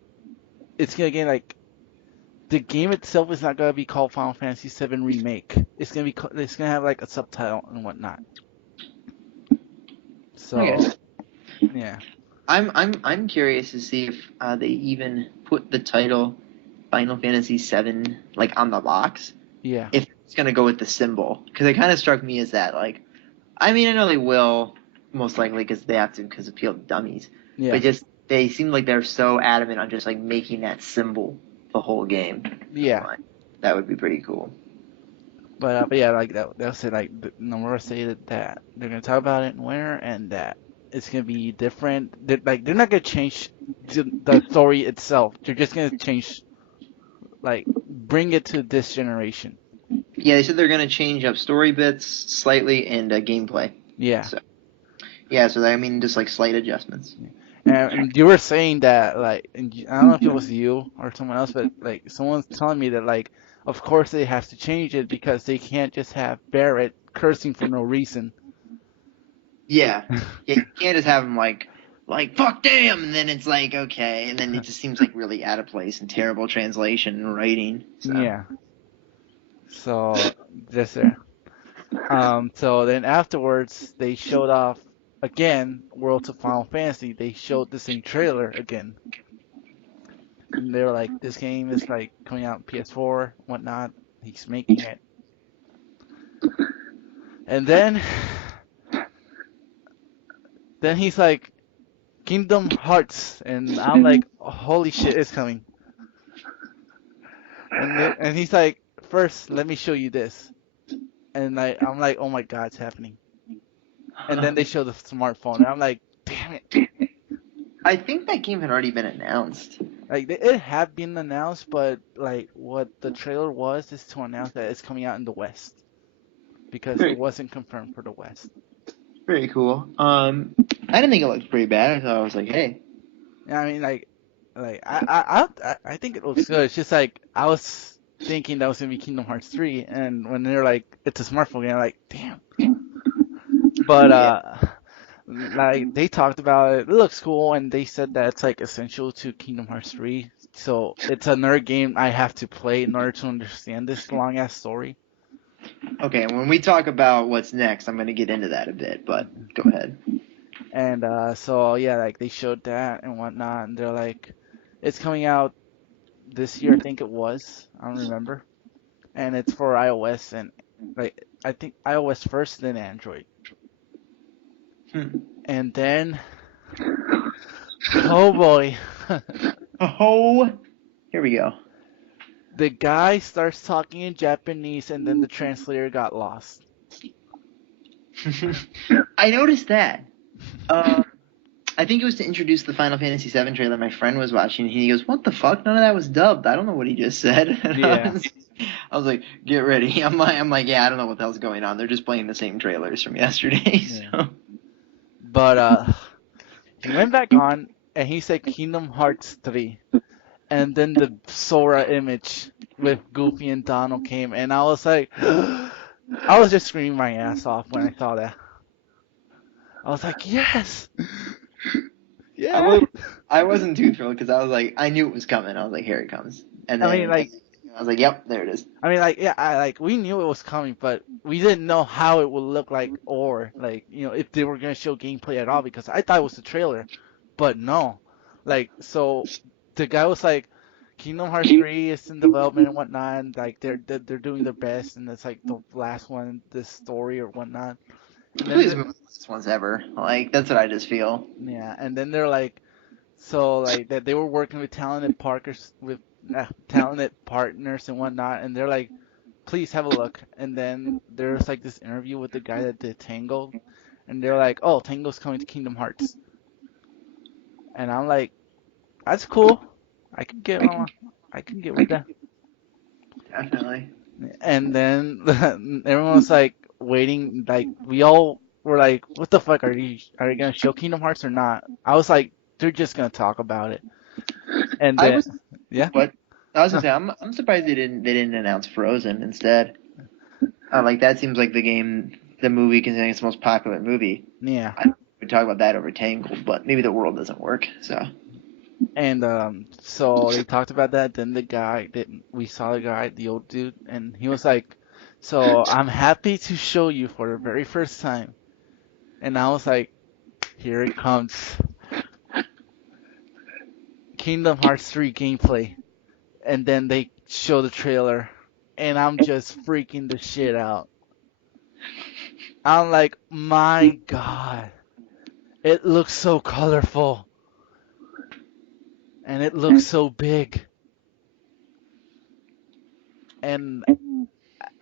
it's gonna get like the game itself is not gonna be called Final Fantasy VII Remake. It's gonna have like a subtitle and whatnot. Okay. So yeah, I'm curious to see if they even put the title Final Fantasy VII like on the box. yeah, If it's gonna go with the symbol, because it kind of struck me as that. Like, I mean, I know they will most likely because they have to because appeal to dummies, yeah, but just they seem like they're so adamant on just like making that symbol the whole game. yeah. Like, that would be pretty cool. But yeah, like they'll say like Nomura stated that they're gonna talk about it in winter and that it's gonna be different. They're not gonna change the story itself. They're just gonna change like bring it to this generation. Yeah, they said they're gonna change up story bits slightly and gameplay. Yeah. So yeah, so I mean just like slight adjustments. And you were saying that like I don't know if it was you or someone else, but like someone's telling me that like of course they have to change it because they can't just have Barrett cursing for no reason. Yeah, yeah, you can't just have them like fuck damn, and then it's like okay, and then it just seems like really out of place and terrible translation and writing. So Yeah. So just there. So then afterwards, they showed off again Worlds of Final Fantasy. They showed the same trailer again. And they were like, this game is like coming out on PS4, whatnot. He's making it. And then he's like, Kingdom Hearts. And I'm like, holy shit, it's coming. And he's like, first, let me show you this. And I'm like, oh my god, it's happening. And then they show the smartphone. And I'm like, damn it. I think that game had already been announced. Like it had been announced, but like what the trailer was is to announce that it's coming out in the West because it Very, wasn't confirmed for the West. very cool. I didn't think it looked pretty bad. I was like, hey, Yeah, I mean like I think it looks good. It's just like I was thinking that was gonna be Kingdom Hearts 3, and when they're like it's a smartphone game, I'm like damn. But yeah, like they talked about it. It looks cool, and they said that it's like essential to Kingdom Hearts 3. So it's another game I have to play in order to understand this long ass story. okay. When we talk about what's next, I'm gonna get into that a bit, but go ahead. And so yeah, like they showed that and whatnot, and they're like, it's coming out this year, I think it was. I don't remember. And it's for iOS and like I think iOS first, then Android. Hmm. And then, oh boy, Oh, here we go. the guy starts talking in Japanese, and then the translator got lost. I noticed that. I think it was to introduce the Final Fantasy VII trailer. My friend was watching, and he goes, "What the fuck? None of that was dubbed. I don't know what he just said." And Yeah, I was like, "Get ready." I'm like, "Yeah, I don't know what the hell's going on. They're just playing the same trailers from yesterday." yeah. So But he went back on, and he said Kingdom Hearts 3. And then the Sora image with Goofy and Donald came, and I was like, I was just screaming my ass off when I saw that. I was like, yes, I Yeah. was, I wasn't too thrilled because I was like, I knew it was coming. I was like, here it comes. And I mean, then like, I was like, yep, there it is. yeah, we knew it was coming, but we didn't know how it would look like, or like, if they were gonna show gameplay at all, because I thought it was the trailer, but no, like, so the guy was like, Kingdom Hearts 3 is in development and whatnot, and like they're doing their best, and it's like the last one, this story or whatnot, and then Please move this one's ever. Like that's what I just feel. yeah, and then they're like, so like that they were working with talented partners and whatnot, and they're like, please have a look. And then there's like this interview with the guy that did Tangled, and they're like, oh, Tango's coming to Kingdom Hearts, and I'm like, that's cool. I can get I can get with that. Definitely. And then everyone was like waiting, like we all were like, what the fuck, are you gonna show Kingdom Hearts or not? I was like, they're just gonna talk about it. And I then was yeah, what I was gonna no, say. I'm surprised they didn't announce Frozen instead. Like that seems like the movie, considering it's the most popular movie. yeah. I would talk about that over Tangled, but maybe the world doesn't work. So And so they talked about that. Then we saw the guy, the old dude, and he was like, "So I'm happy to show you for the very first time." And I was like, "Here it comes, Kingdom Hearts 3 gameplay." And then they show the trailer, and I'm just freaking the shit out. I'm like, "My God, it looks so colorful, and it looks so big." And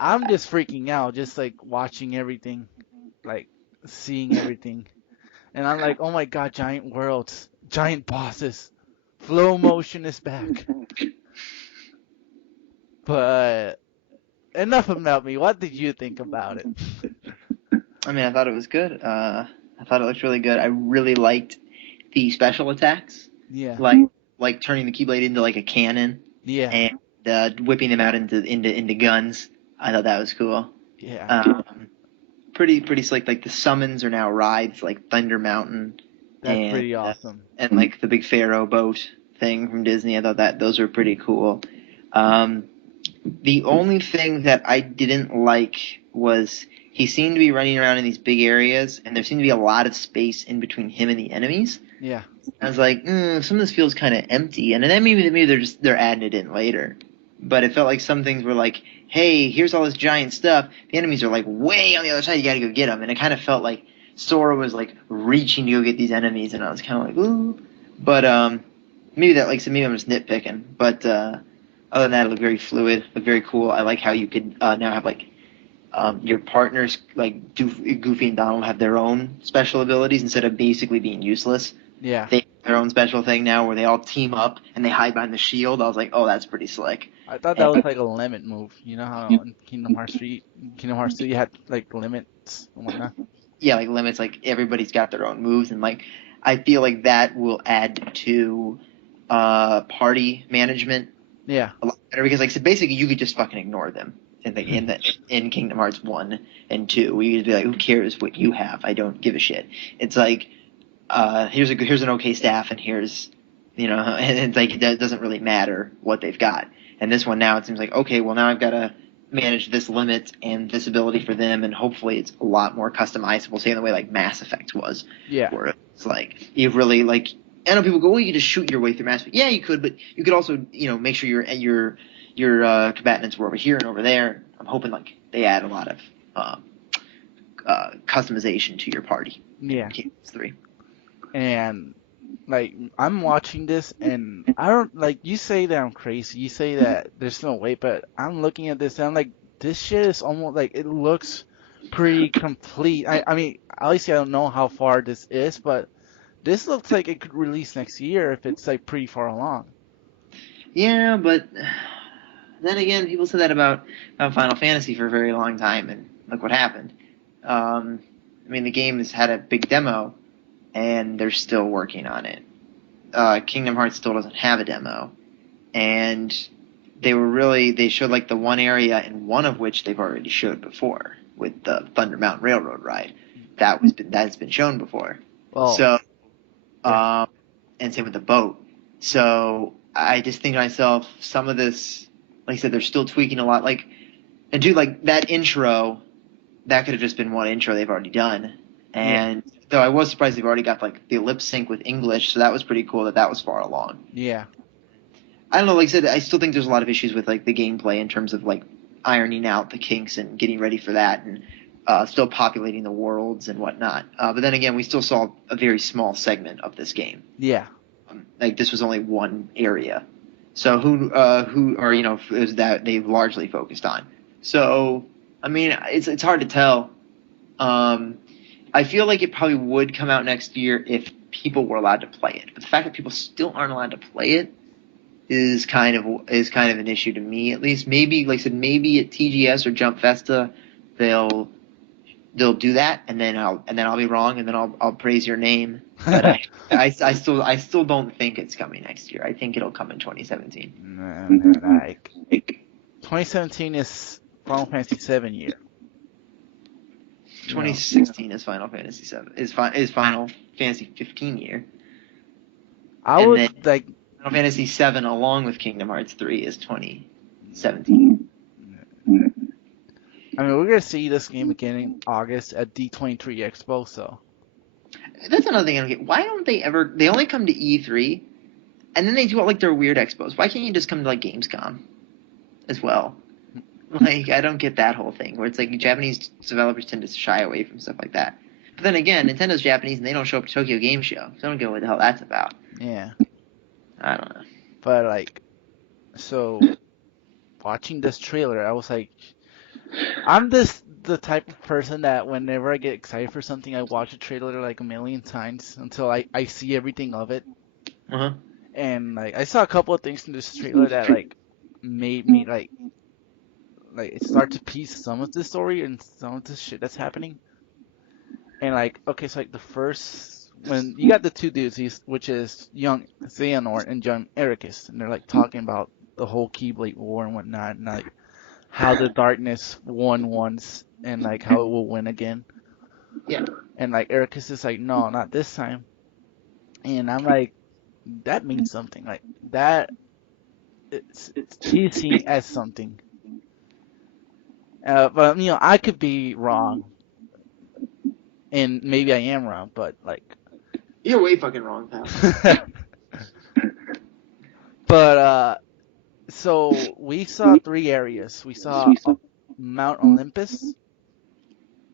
I'm just freaking out, just like watching everything, like seeing everything. And I'm like, oh my god, giant worlds, giant bosses, flow motion is back. But enough about me. What did you think about it? I mean, I thought it was good. I thought it looked really good. I really liked the special attacks, Yeah, like turning the Keyblade into like a cannon yeah, and whipping them out into guns. I thought that was cool. yeah. Um, pretty slick. Like the summons are now rides, like Thunder Mountain That's and pretty awesome. like the big Pharaoh boat thing from Disney. I thought that those were pretty cool. Um, the only thing that I didn't like was he seemed to be running around in these big areas, and there seemed to be a lot of space in between him and the enemies. Yeah, I was like, some of this feels kind of empty, and then maybe they're adding it in later. But it felt like some things were like, hey, here's all this giant stuff. The enemies are like way on the other side. You got to go get them, and it kind of felt like Sora was like reaching to go get these enemies, and I was kind of like, ooh. But maybe that like so maybe I'm just nitpicking, but other than that, it looked very fluid, looked very cool. I like how you could now have like your partners like Goofy and Donald have their own special abilities instead of basically being useless. yeah. They have their own special thing now where they all team up and they hide behind the shield. I was like, oh, that's pretty slick. I thought that And was like a limit move. You know how in Kingdom Hearts 3 you had like limits and whatnot. yeah, like limits, like everybody's got their own moves, and like I feel like that will add to party management Yeah, a lot better because like so basically you could just fucking ignore them in Kingdom Hearts 1 and 2. We could be like, who cares what you have? I don't give a shit. It's like here's an okay staff, and here's and it's like it doesn't really matter what they've got. And this one now it seems like okay, well now I've got to manage this limit and this ability for them, and hopefully it's a lot more customizable, say in the way like Mass Effect was, yeah, where it's like you've really like. I know people go, well, you just shoot your way through Mass Effect. Yeah, you could, but you could also make sure your combatants were over here and over there. I'm hoping like they add a lot of customization to your party in yeah. Kingdom 3. And like I'm watching this, and I don't like you say that I'm crazy. You say that there's no way, but I'm looking at this and I'm like, this shit is almost like it looks pretty complete. I mean, obviously I don't know how far this is, but this looks like it could release next year if it's like pretty far along. Yeah, but then again, people said that about Final Fantasy for a very long time, and look what happened. I mean, the game has had a big demo, and they're still working on it. Kingdom Hearts still doesn't have a demo, and they showed like the one area in one of which they've already showed before with the Thunder Mountain Railroad ride. That's been shown before. Well, So yeah, and same with the boat. So I just think to myself, some of this, like I said, they're still tweaking a lot. Like, and dude, like that intro, that could have just been one intro they've already done. Yeah. And though I was surprised they've already got like the lip sync with English, so that was pretty cool that was far along. Yeah. I don't know, like I said, I still think there's a lot of issues with like the gameplay in terms of like ironing out the kinks and getting ready for that, and still populating the worlds and whatnot. But then again, we still saw a very small segment of this game. Yeah. Like this was only one area. So who or it was that they've largely focused on. So I mean, it's hard to tell. I feel like it probably would come out next year if people were allowed to play it. But the fact that people still aren't allowed to play it is kind of an issue to me, at least. Maybe, like I said, maybe at TGS or Jump Festa they'll do that, and then I'll be wrong, and then I'll praise your name. But I still don't think it's coming next year. I think it'll come in 2017. No, like 2017 is Final Fantasy 7 year. 2016 is Final Fantasy 7. Is Final Fantasy 15 year. I And would then like Final Fantasy 7 along with Kingdom Hearts 3 is 2017. I mean, we're gonna see this game again in August at D23 Expo, so That's another thing I don't get. Why don't they ever? They only come to E3, and then they do all like their weird expos. Why can't you just come to like Gamescom as well? Like, I don't get that whole thing where it's like Japanese developers tend to shy away from stuff like that. But then again, Nintendo's Japanese and they don't show up to Tokyo Game Show, so I don't get what the hell that's about. yeah. I don't know. But like, so watching this trailer, I was like, I'm the type of person that whenever I get excited for something, I watch a trailer like a million times until I see everything of it. Uh-huh. And like, I saw a couple of things in this trailer that like made me like it start to piece some of the story and some of the shit that's happening. And like, okay, so like the first when you got the two dudes, which is young Xehanort and young Ericus, and they're like talking about the whole Keyblade War and whatnot, and like how the darkness won once and like how it will win again. Yeah. And like Ericus is like, no, not this time. And I'm like, that means something. Like that, it's he's seen as something. But I could be wrong, and maybe I am wrong. But like, You're way fucking wrong, pal. but so we saw 3 areas. We saw Mount Olympus,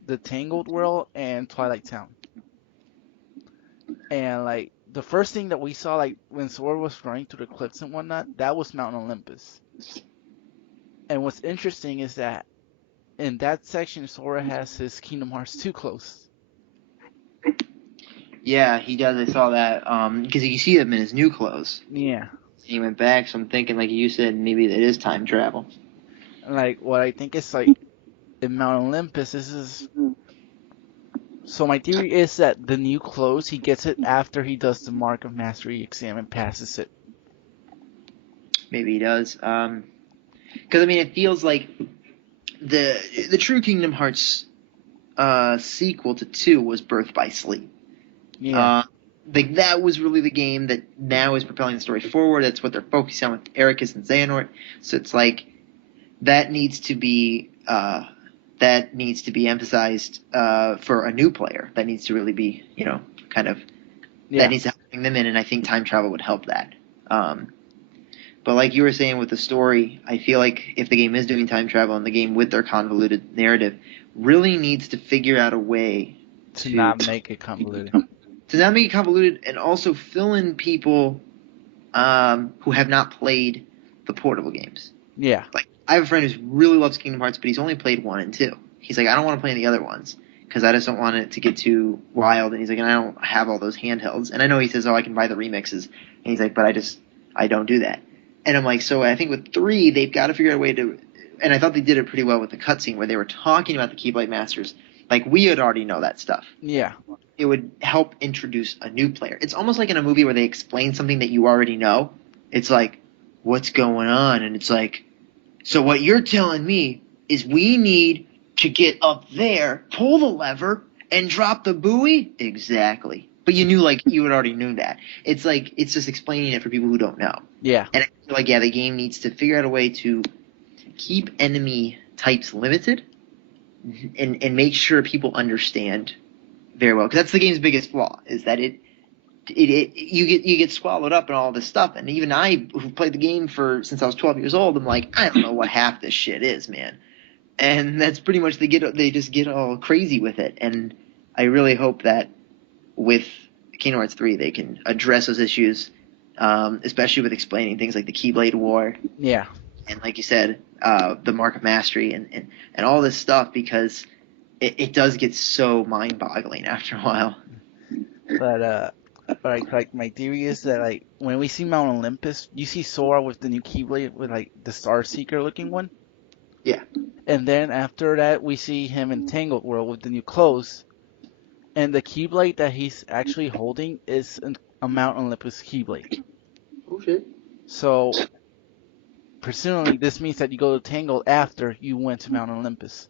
the Tangled World, and Twilight Town. And like the first thing that we saw, like when Sora was running through the cliffs and whatnot, that was Mount Olympus. And what's interesting is that in that section, Sora has his Kingdom Hearts 2 close. Yeah, he does. I saw that. Because you see him in his new clothes. Yeah. He went back, so I'm thinking, like you said, maybe it is time travel. Like what I think is like in Mount Olympus, this is. So my theory is that the new clothes, he gets it after he does the Mark of Mastery exam and passes it. Maybe he does. Because I mean, it feels like the true Kingdom Hearts sequel to 2 was Birth by Sleep. Yeah. Like that was really the game that now is propelling the story forward. That's what they're focusing on with Ericus and Xehanort. So it's like that needs to be emphasized for a new player. That needs to really be kind of that needs to bring them in, and I think time travel would help that. But like you were saying with the story, I feel like if the game is doing time travel and the game with their convoluted narrative really needs to figure out a way to not make it convoluted. To not make it convoluted and also fill in people who have not played the portable games. Yeah. Like, I have a friend who really loves Kingdom Hearts, but he's only played 1 and 2. He's like, I don't want to play the other ones because I just don't want it to get too wild. And he's like, and I don't have all those handhelds. And I know he says, oh, I can buy the remixes. And he's like, but I don't do that. And I'm like, so I think with 3, they've got to figure out a way to – and I thought they did it pretty well with the cutscene where they were talking about the Keyblade Masters. Like, we had already know that stuff. Yeah. It would help introduce a new player. It's almost like in a movie where they explain something that you already know. It's like, what's going on? And it's like, so what you're telling me is we need to get up there, pull the lever, and drop the buoy? Exactly. but you knew like you had already knew that. It's like it's just explaining it for people who don't know. Yeah. And I feel like yeah, the game needs to figure out a way to keep enemy types limited and make sure people understand very well because that's the game's biggest flaw is that you get swallowed up in all this stuff and even I who played the game for since I was 12 years old I'm like I don't know what half this shit is, man. And that's pretty much they just get all crazy with it and I really hope that with Kingdom Hearts 3 they can address those issues, especially with explaining things like the Keyblade War Yeah. and like you said, the Mark of Mastery and all this stuff because it does get so mind boggling after a while. But like my theory is that like when we see Mount Olympus, you see Sora with the new Keyblade with like the Star Seeker looking one, Yeah. and then after that we see him in Tangled World with the new clothes, and the Keyblade that he's actually holding is a Mount Olympus Keyblade. Oh shit. So presumably this means that you go to Tangled after you went to Mount Olympus.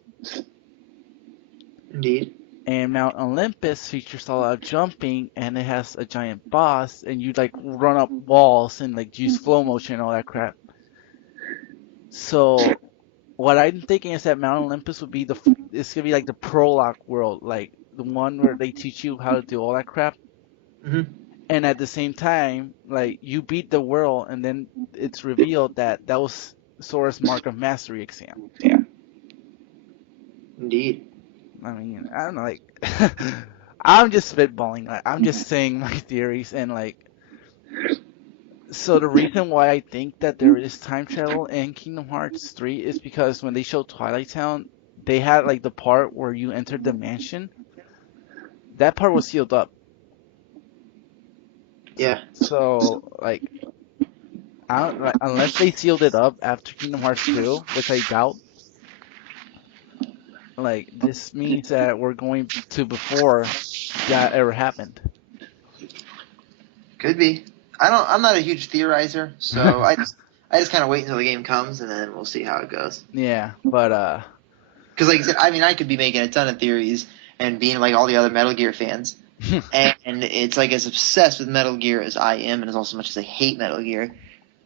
Indeed. And Mount Olympus features a lot of jumping, and it has a giant boss, and you like run up walls and like use flow motion and all that crap. So what I'm thinking is that Mount Olympus would be it's gonna be like the prologue world, like the one where they teach you how to do all that crap. Hmm. And at the same time, like you beat the world, and then it's revealed that that was Sora's Mark of Mastery exam. Yeah. Indeed. I mean, I don't know, like I'm just spitballing. Like, I'm just saying my theories, and like so the reason why I think that there is time travel in Kingdom Hearts 3 is because when they showed Twilight Town, they had like the part where you entered the mansion. That part was sealed up. Yeah. So like I don't like unless they sealed it up after Kingdom Hearts 2, which I doubt. Like this means that we're going to before that ever happened. Could be. I'm not a huge theorizer, so I just kind of wait until the game comes and then we'll see how it goes. Yeah, but Because like I said, I mean, I could be making a ton of theories and being like all the other Metal Gear fans, and it's like as obsessed with Metal Gear as I am, and as also much as I hate Metal Gear,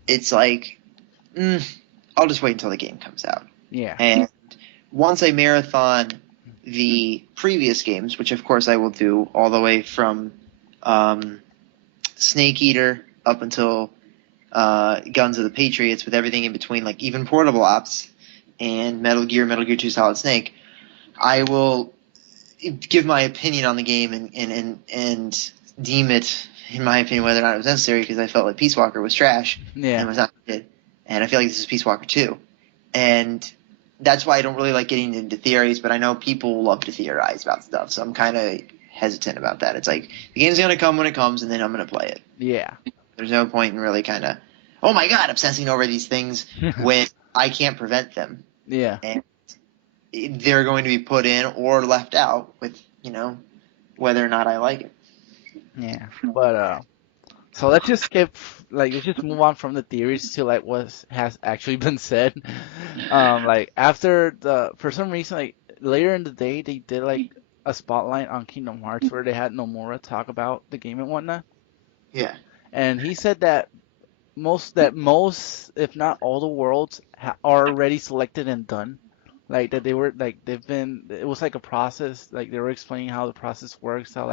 it's like, I'll just wait until the game comes out. yeah. And once I marathon the previous games, which of course I will do all the way from Snake Eater up until Guns of the Patriots, with everything in between, like even Portable Ops and Metal Gear 2 Solid Snake, I will give my opinion on the game and deem it, in my opinion, whether or not it was necessary because I felt like Peace Walker was trash Yeah. and was not good. And I feel like this is Peace Walker 2. And that's why I don't really like getting into theories, but I know people love to theorize about stuff, so I'm kind of hesitant about that. It's like the game's going to come when it comes, and then I'm going to play it. Yeah. There's no point in really kind of, oh my god, obsessing over these things when I can't prevent them. Yeah. And they're going to be put in or left out with, whether or not I like it. Yeah. But so let's just let's just move on from the theories to like what has actually been said. Like after for some reason, like later in the day, they did like a spotlight on Kingdom Hearts where they had Nomura talk about the game and whatnot. Yeah. And he said that most, if not all the worlds are already selected and done. Like that they were like it was like a process. Like they were explaining how the process works, how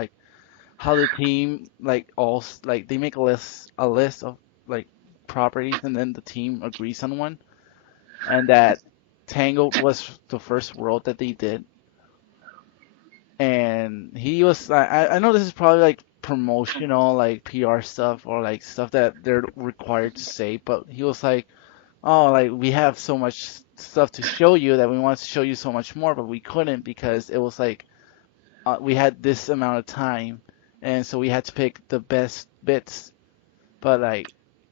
the team like they make a list of like properties and then the team agrees on one, and that Tangled was the first world that they did. And he was I know this is probably like promotional like PR stuff or like stuff that they're required to say, but he was like, oh, like we have so much stuff to show you that we wanted to show you so much more, but we couldn't because it was like we had this amount of time, and so we had to pick the best bits. But like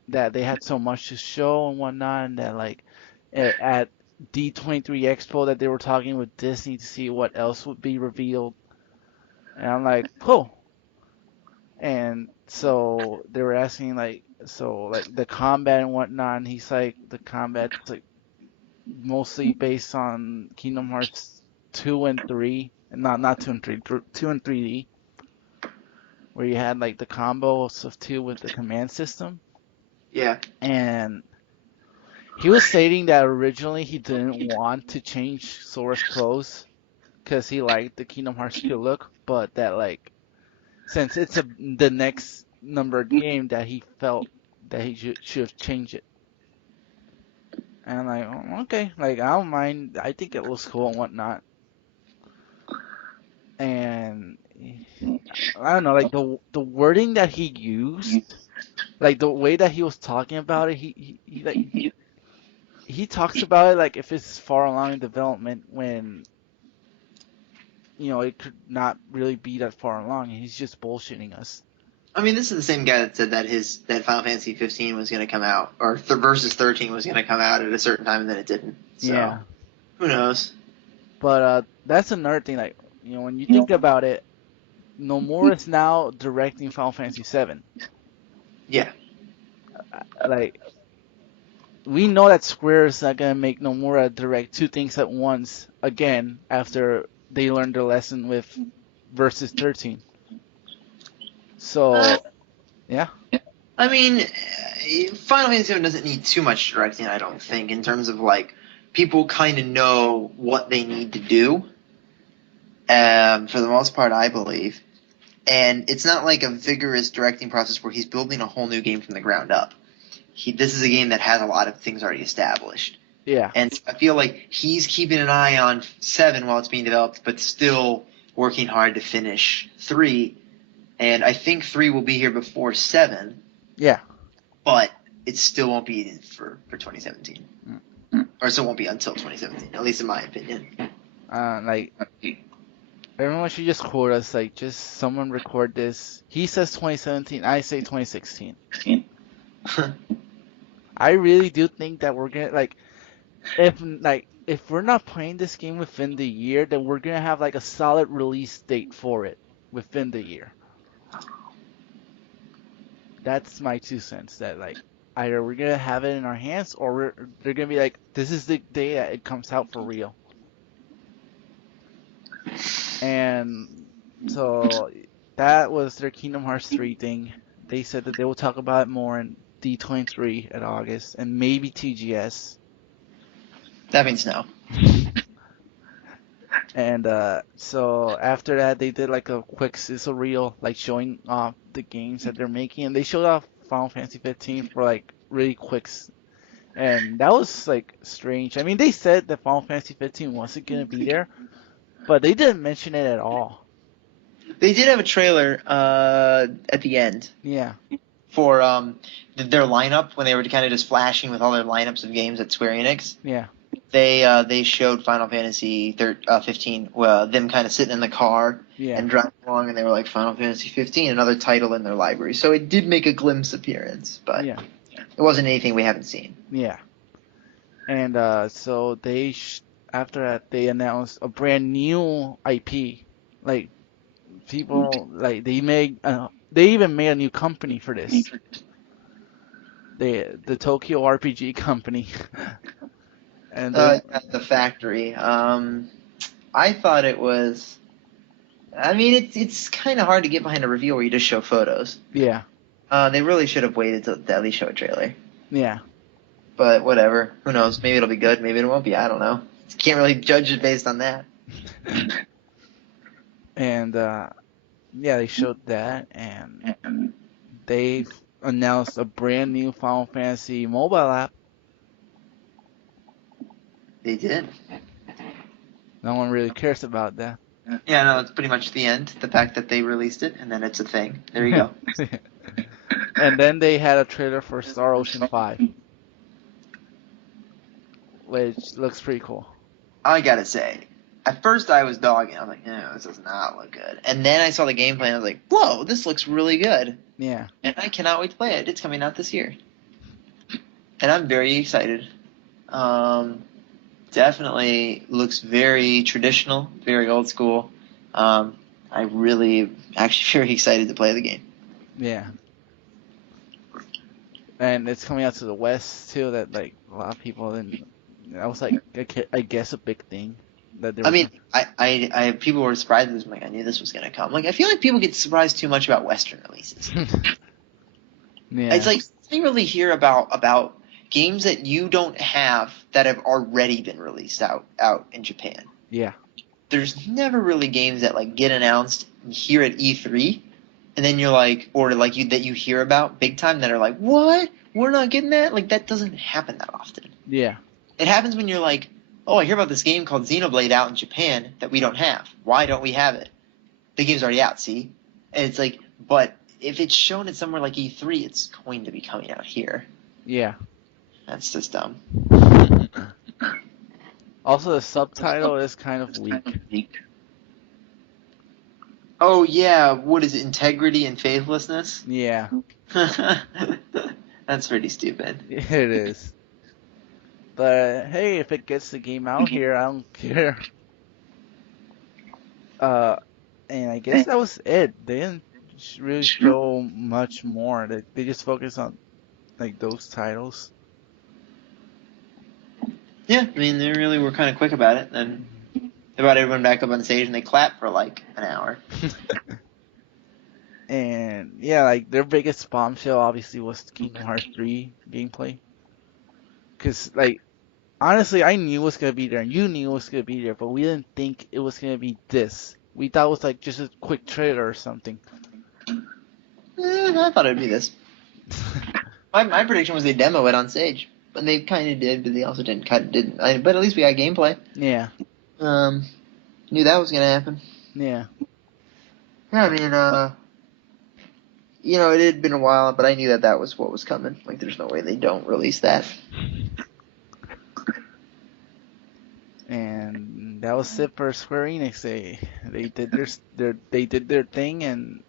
that they had so much to show and whatnot, and that like at D23 Expo that they were talking with Disney to see what else would be revealed. And I'm like, cool. And so they were asking like the combat and whatnot, and he's like the combat's like mostly based on Kingdom Hearts 2 and 3, and not 2 and 3, 2 and 3D. where you had like the combos of two with the command system. Yeah. And he was stating that originally he didn't want to change Sora's clothes because he liked the Kingdom Hearts 2 look, but that like since it's the next numbered game that he felt that he should have changed it. And I'm like, oh, okay, like I don't mind. I think it looks cool and whatnot. And I don't know, like the wording that he used, like the way that he was talking about it, he like he talks about it like if it's far along in development when it could not really be that far along, and he's just bullshitting us. I mean, this is the same guy that said that that Final Fantasy 15 was going to come out, or Versus 13 was going to come out at a certain time, and then it didn't. So Yeah, who knows? but that's another thing. Like when you think about it, Nomura is now directing Final Fantasy 7. Yeah. Like we know that Square is not gonna make Nomura direct two things at once again after they learned their lesson with Versus 13. Uh, So yeah, I mean, Final Fantasy 7 doesn't need too much directing, I don't think, in terms of like people kind of know what they need to do. For the most part, I believe. And it's not like a vigorous directing process where he's building a whole new game from the ground up. This is a game that has a lot of things already established. yeah, And so I feel like he's keeping an eye on 7 while it's being developed, but still working hard to finish 3. And I think 3 will be here before 7, yeah. but it still won't be for 2017. Mm. Or so it won't be until 2017, at least in my opinion. Like everyone should just quote us. Like just someone record this. He says 2017. I say 2016. I really do think that we're gonna if we're not playing this game within the year, then we're gonna have like a solid release date for it within the year. That's my 2 cents. That like either we're gonna have it in our hands or they're gonna be like, this is the day that it comes out for real. And so that was their Kingdom Hearts 3 thing. They said that they will talk about it more in D23 at August and maybe TGS. That means no. And so after that, they did like a quick sizzle reel, like showing off the games that they're making, and they showed off Final Fantasy 15 for like really quick, and that was like strange. I mean, they said that Final Fantasy 15 wasn't gonna be there, but they didn't mention it at all. They did have a trailer at the end Yeah, for their lineup when they were kind of just flashing with all their lineups of games at Square Enix. yeah, They showed Final Fantasy 15, them kind of sitting in the car yeah, and driving along, and they were like Final Fantasy 15, another title in their library. So it did make a glimpse appearance, but yeah, it wasn't anything we haven't seen. yeah. And so after that they announced a brand new IP. Like people like they even made a new company for this. The Tokyo RPG company. And they're The factory. I thought it was. I mean, it's kind of hard to get behind a review where you just show photos. yeah, They really should have waited to at least show a trailer. yeah. But whatever. Who knows? Maybe it'll be good. Maybe it won't be. I don't know. Can't really judge it based on that. And yeah, they showed that, and they announced a brand new Final Fantasy mobile app. They did. No one really cares about that. Yeah, no, it's pretty much the end. The fact that they released it and then it's a thing. There you go. And then they had a trailer for Star Ocean 5, which looks pretty cool. I gotta say, at first I was dogging. I was like, no, this does not look good. And then I saw the gameplay and I was like, whoa, this looks really good. Yeah. And I cannot wait to play it. It's coming out this year. And I'm very excited. Definitely looks very traditional, very old school. I really actually very excited to play the game. Yeah. And it's coming out to the West too. That like a lot of people didn't. That was like I guess a big thing. that they I were mean, gonna. people were surprised. I'm like, I knew this was gonna come. Like, I feel like people get surprised too much about Western releases. It's Yeah, like you really hear about games that you don't have that have already been released out in Japan. yeah, There's never really games that like get announced here at E3, and then you're like, or like you that you hear about big time that are like, what? We're not getting that. Like that doesn't happen that often. yeah, It happens when you're like, oh, I hear about this game called Xenoblade out in Japan that we don't have. Why don't we have it? The game's already out, see? And it's like, but if it's shown at somewhere like E3, it's going to be coming out here. yeah. That's just dumb. Also, the subtitle is kind of weak. Oh yeah, what is it? Integrity and faithlessness? Yeah, That's pretty stupid. it is. But hey, if it gets the game out here, I don't care. Uh, and I guess that was it. They didn't really show much more. They just focused on like those titles. Yeah, I mean they really were kind of quick about it. Then they brought everyone back up on stage and they clapped for like an hour. And yeah, like their biggest bombshell obviously was Kingdom Hearts 3 gameplay. Cause like honestly, I knew it was gonna be there, and you knew it was gonna be there, but we didn't think it was gonna be this. We thought it was like just a quick trailer or something. I thought it'd be this. My prediction was they demo it on stage, but they kind of did, but they also didn't. Kind of didn't. But at least we got gameplay. Yeah, Um, knew that was gonna happen. yeah, Yeah, I mean, it had been a while, but I knew that was what was coming. Like, there's no way they don't release that. and that was it for Square Enix. They did they did their thing, and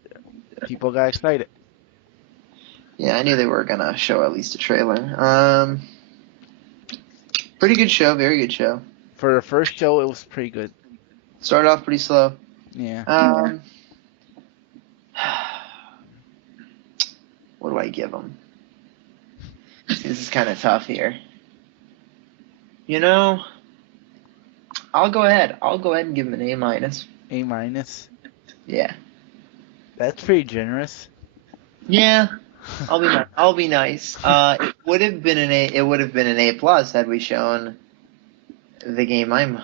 people got excited. Yeah, I knew they were gonna show at least a trailer. Pretty good show, very good show. For the first show, it was pretty good. Started off pretty slow. Yeah. What do I give them? This is kind of tough here. I'll go ahead. I'll go ahead and give them an A minus. A minus. Yeah. That's pretty generous. Yeah. I'll be nice. It would have been an A. It would have been an A plus had we shown the game I'm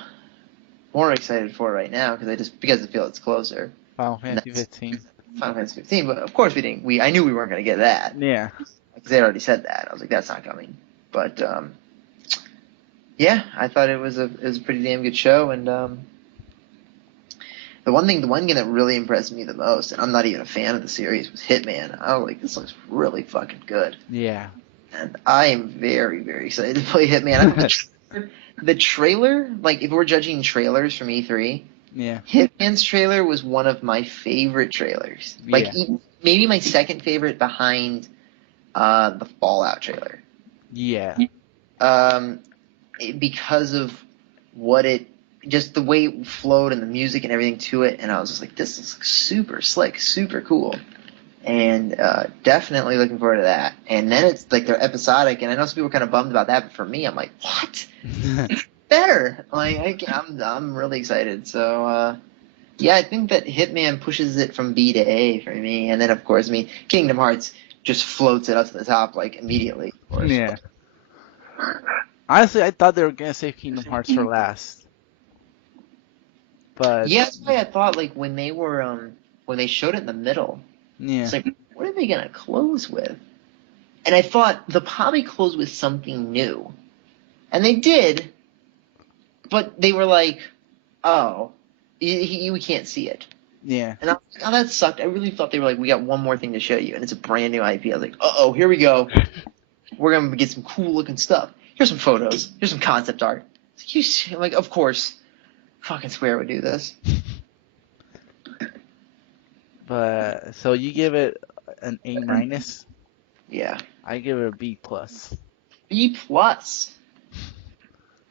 more excited for right now because I feel it's closer. Final Fantasy 15. Final Fantasy 15, but of course we didn't. I knew we weren't going to get that Yeah. because they had already said that. I was like, that's not coming. But yeah, I thought it was a pretty damn good show, and the one game that really impressed me the most, and I'm not even a fan of the series, was Hitman. I was like, this looks really fucking good. Yeah. And I am very, very excited to play Hitman. The trailer, like if we're judging trailers from E3, Yeah. Hitman's trailer was one of my favorite trailers. Like maybe my second favorite behind the Fallout trailer. Yeah. Because of just the way it flowed and the music and everything to it, and I was just like, this is super slick, super cool. And definitely looking forward to that. And then it's like they're episodic, and I know some people are kind of bummed about that, but for me, I'm like, what? It's better. Like I'm really excited. So yeah, I think that Hitman pushes it from B to A for me, and then of course, Kingdom Hearts just floats it up to the top like immediately. Of course. Yeah. Honestly, I thought they were gonna save Kingdom Hearts for last. But yeah, that's why I thought like when they showed it in the middle. yeah. It's like, what are they going to close with? And I thought they'll probably close with something new. And they did, but they were like, oh, we can't see it. Yeah. And I was like, oh, that sucked. I really thought they were like, we got one more thing to show you, and it's a brand new IP. I was like, uh-oh, here we go. We're going to get some cool-looking stuff. Here's some photos. Here's some concept art. I'm like, of course, fucking Square would do this. But so you give it an A minus? Yeah. I give it a B plus. B plus.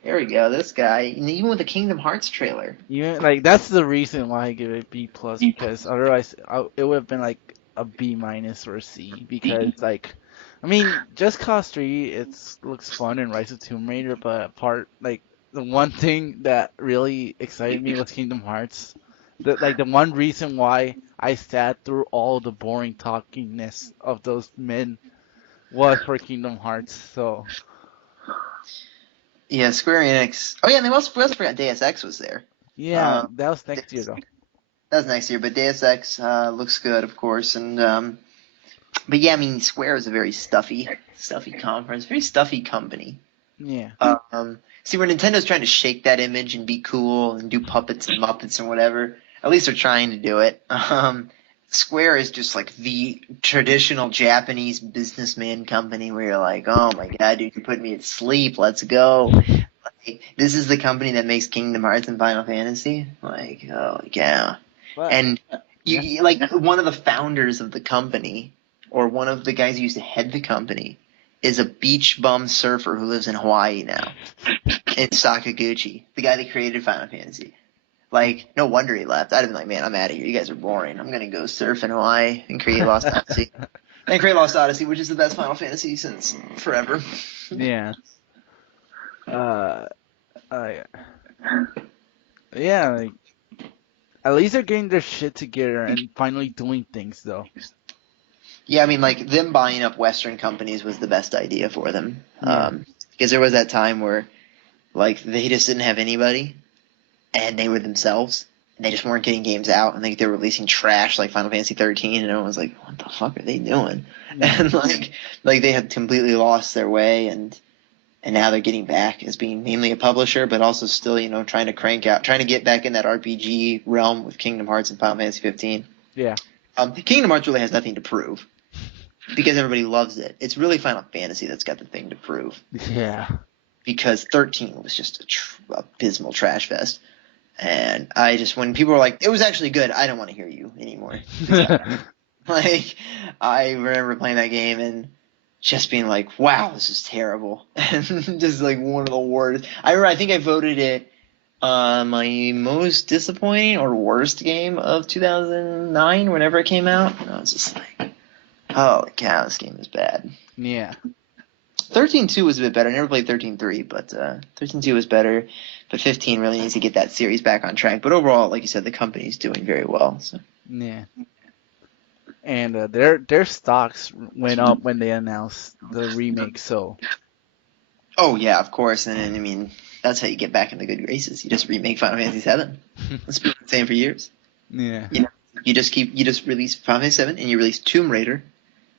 There we go. This guy, and even with the Kingdom Hearts trailer. Even like that's the reason why I give it B plus, because otherwise it would have been like a B minus or a C, because like I mean Just Cause 3 looks fun and Rise of Tomb Raider, but like the one thing that really excited me was Kingdom Hearts. The one reason why I sat through all the boring talkingness of those men was for Kingdom Hearts. So Yeah, Square Enix. Oh yeah, and we also forgot Deus Ex was there. yeah, Um, that was next year though. that was next year, but Deus Ex looks good, of course, and but yeah, I mean, Square is a very stuffy conference, very stuffy company. Yeah, See, where Nintendo's trying to shake that image and be cool and do puppets and Muppets and whatever, at least they're trying to do it. Square is just like the traditional Japanese businessman company where you're like, oh my god, dude, you put me to sleep. Let's go. Like, this is the company that makes Kingdom Hearts and Final Fantasy. Like, oh yeah. but And yeah, like one of the founders of the company, or one of the guys who used to head the company, is a beach bum surfer who lives in Hawaii now. It's Sakaguchi, the guy that created Final Fantasy. Like, no wonder he left. I'd have been like, man, I'm out of here. You guys are boring. I'm gonna go surf in Hawaii and create Lost Odyssey. And create Lost Odyssey, which is the best Final Fantasy since forever. yeah. Uh, uh, yeah. Like, at least they're getting their shit together and finally doing things though. Yeah, I mean, like, them buying up Western companies was the best idea for them. Yeah, Because there was that time where, like, they just didn't have anybody, and they were themselves, and they just weren't getting games out, and they were releasing trash like Final Fantasy 13, and everyone was like, what the fuck are they doing? yeah, And, like they had completely lost their way, and now they're getting back as being mainly a publisher, but also still, trying to get back in that RPG realm with Kingdom Hearts and Final Fantasy 15. yeah, Kingdom Hearts really has nothing to prove because everybody loves it. It's really Final Fantasy that's got the thing to prove yeah. because 13 was just a abysmal trash fest. And when people were like, it was actually good, I don't want to hear you anymore. Like, I remember playing that game and just being like, wow, this is terrible. And just like one of the worst. I think I voted it my most disappointing or worst game of 2009 whenever it came out. And I was just like, holy cow, this game is bad. Yeah, 13.2 was a bit better. I never played 13.3, but 13.2 was better. But 15 really needs to get that series back on track. But overall, like you said, the company's doing very well. So. yeah. And their stocks went up when they announced the remake. So Oh yeah, of course. And I mean, that's how you get back in the good graces. You just remake Final Fantasy VII. That's been the same for years. yeah, You just release Final Fantasy VII and you release Tomb Raider,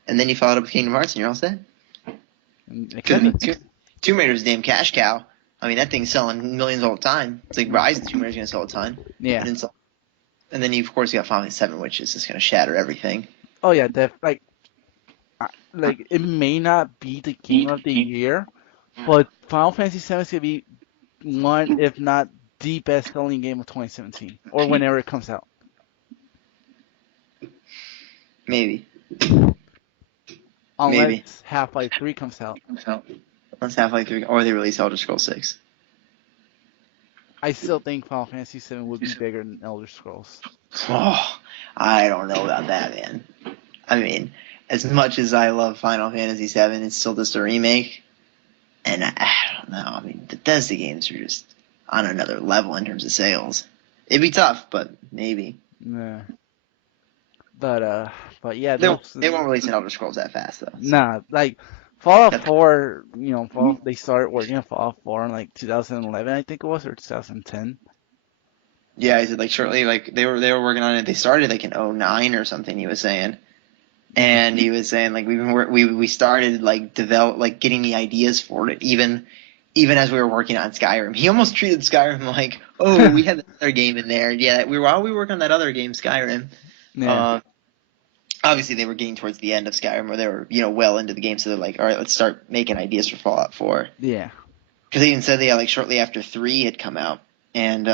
and then you follow it up with Kingdom Hearts, and you're all set. Because I mean, Tomb Raider's a damn cash cow. I mean, that thing's selling millions all the time. It's like Rise of Tomb Raider's gonna sell a ton. yeah. And then you of course you got Final Fantasy VII, which is just gonna shatter everything. Oh yeah, like it may not be the game of the year, but Final Fantasy VII is gonna be one, if not the best-selling game of 2017 or whenever it comes out. Maybe. Unless Half-Life 3 comes out. Let's have like 3, or they release Elder Scrolls 6. I still think Final Fantasy VII would be bigger than Elder Scrolls. Oh, I don't know about that, man. I mean, as much as I love Final Fantasy VII, it's still just a remake. And I don't know. I mean, Bethesda games are just on another level in terms of sales. It'd be tough, but maybe. Yeah. But yeah, They won't release an Elder Scrolls that fast, though. nah, like Fallout 4, they started working on Fallout 4 in like 2011, I think it was, or 2010. Yeah, he said like shortly, like they were working on it. They started like in '09 or something. He was saying, and he was saying like we started like getting the ideas for it even as we were working on Skyrim. He almost treated Skyrim like, oh, we had another game in there. Yeah, while we work on that other game, Skyrim. Yeah. Obviously, they were getting towards the end of Skyrim, where they were well into the game. So they're like, all right, let's start making ideas for Fallout 4. Yeah. Because they even said like shortly after 3 had come out, and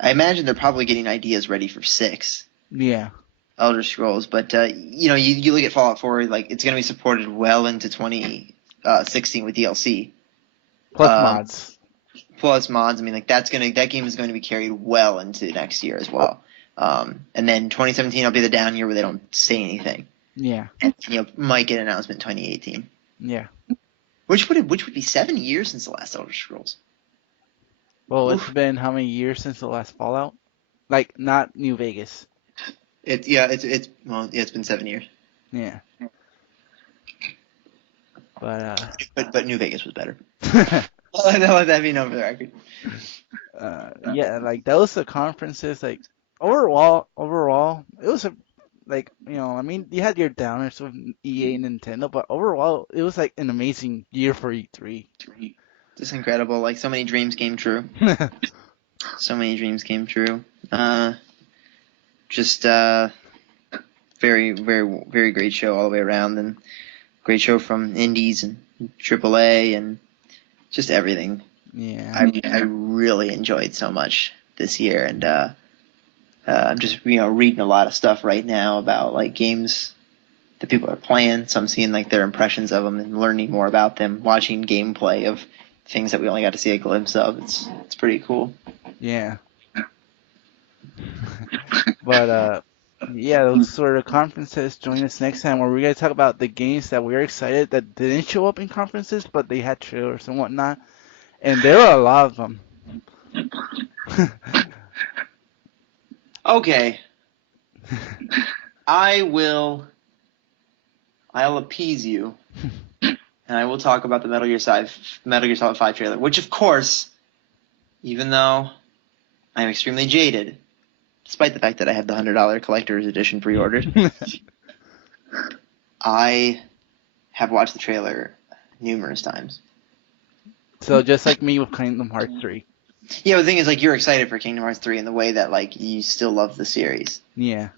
I imagine they're probably getting ideas ready for 6. Yeah. Elder Scrolls, but you look at Fallout 4, like it's going to be supported well into 2016 with DLC. Plus mods. Plus mods. I mean, like that game is going to be carried well into next year as well. And then 2017 will be the down year where they don't say anything. Yeah. And might get an announcement in 2018. Yeah. Which would be 7 years since the last Elder Scrolls. Well, it's Oof. been how many years since the last Fallout? Like, not New Vegas. It's well, yeah, it's been 7 years. Yeah. But, But New Vegas was better. Let that be known for the record. yeah, like, those are conferences, like, overall, it was a, like, I mean, you had your downers with EA and Nintendo, but overall, it was, like, an amazing year for E3. Just incredible. Like so many dreams came true. So many dreams came true. Just very, very, very great show all the way around, and great show from indies and AAA and just everything. Yeah. I really enjoyed so much this year, and I'm just reading a lot of stuff right now about like games that people are playing. So I'm seeing like their impressions of them and learning more about them, watching gameplay of things that we only got to see a glimpse of. It's pretty cool. Yeah. But, yeah, those sort of conferences. Join us next time where we're going to talk about the games that we're excited that didn't show up in conferences, but they had trailers and whatnot. And there were a lot of them. Okay, I will. I'll appease you, and I will talk about the Metal Gear Solid 5 trailer, which of course, even though I'm extremely jaded, despite the fact that I have the $100 collector's edition pre-ordered, I have watched the trailer numerous times. So just like me with Kingdom Hearts 3. Yeah, but the thing is, like, you're excited for Kingdom Hearts 3 in the way that, like, you still love the series. Yeah.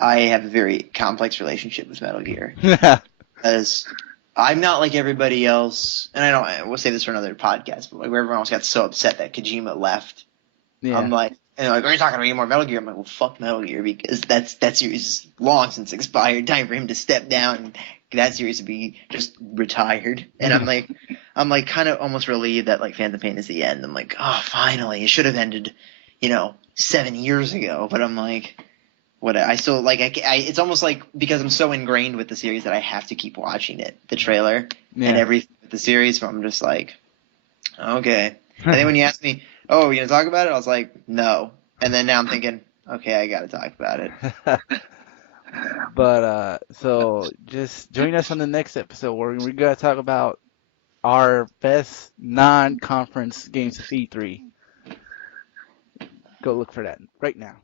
I have a very complex relationship with Metal Gear. Because I'm not like everybody else, and we'll save this for another podcast, but like where everyone else got so upset that Kojima left. Yeah. I'm like, and they're like, are you talking about any more Metal Gear? I'm like, well, fuck Metal Gear, because that series is long since expired. Time for him to step down and that series to be just retired. And I'm like kind of almost relieved that like Phantom Pain is the end. I'm like, oh, finally, it should have ended, 7 years ago. But I'm like, what I still like. It's almost like because I'm so ingrained with the series that I have to keep watching it, the trailer and Yeah. everything with the series. So I'm just like, okay. And then when you asked me, "Oh, are we gonna talk about it?" I was like, "No." And then now I'm thinking, okay, I gotta talk about it. But so just join us on the next episode where we're gonna talk about our best non-conference games of E3. Go look for that right now.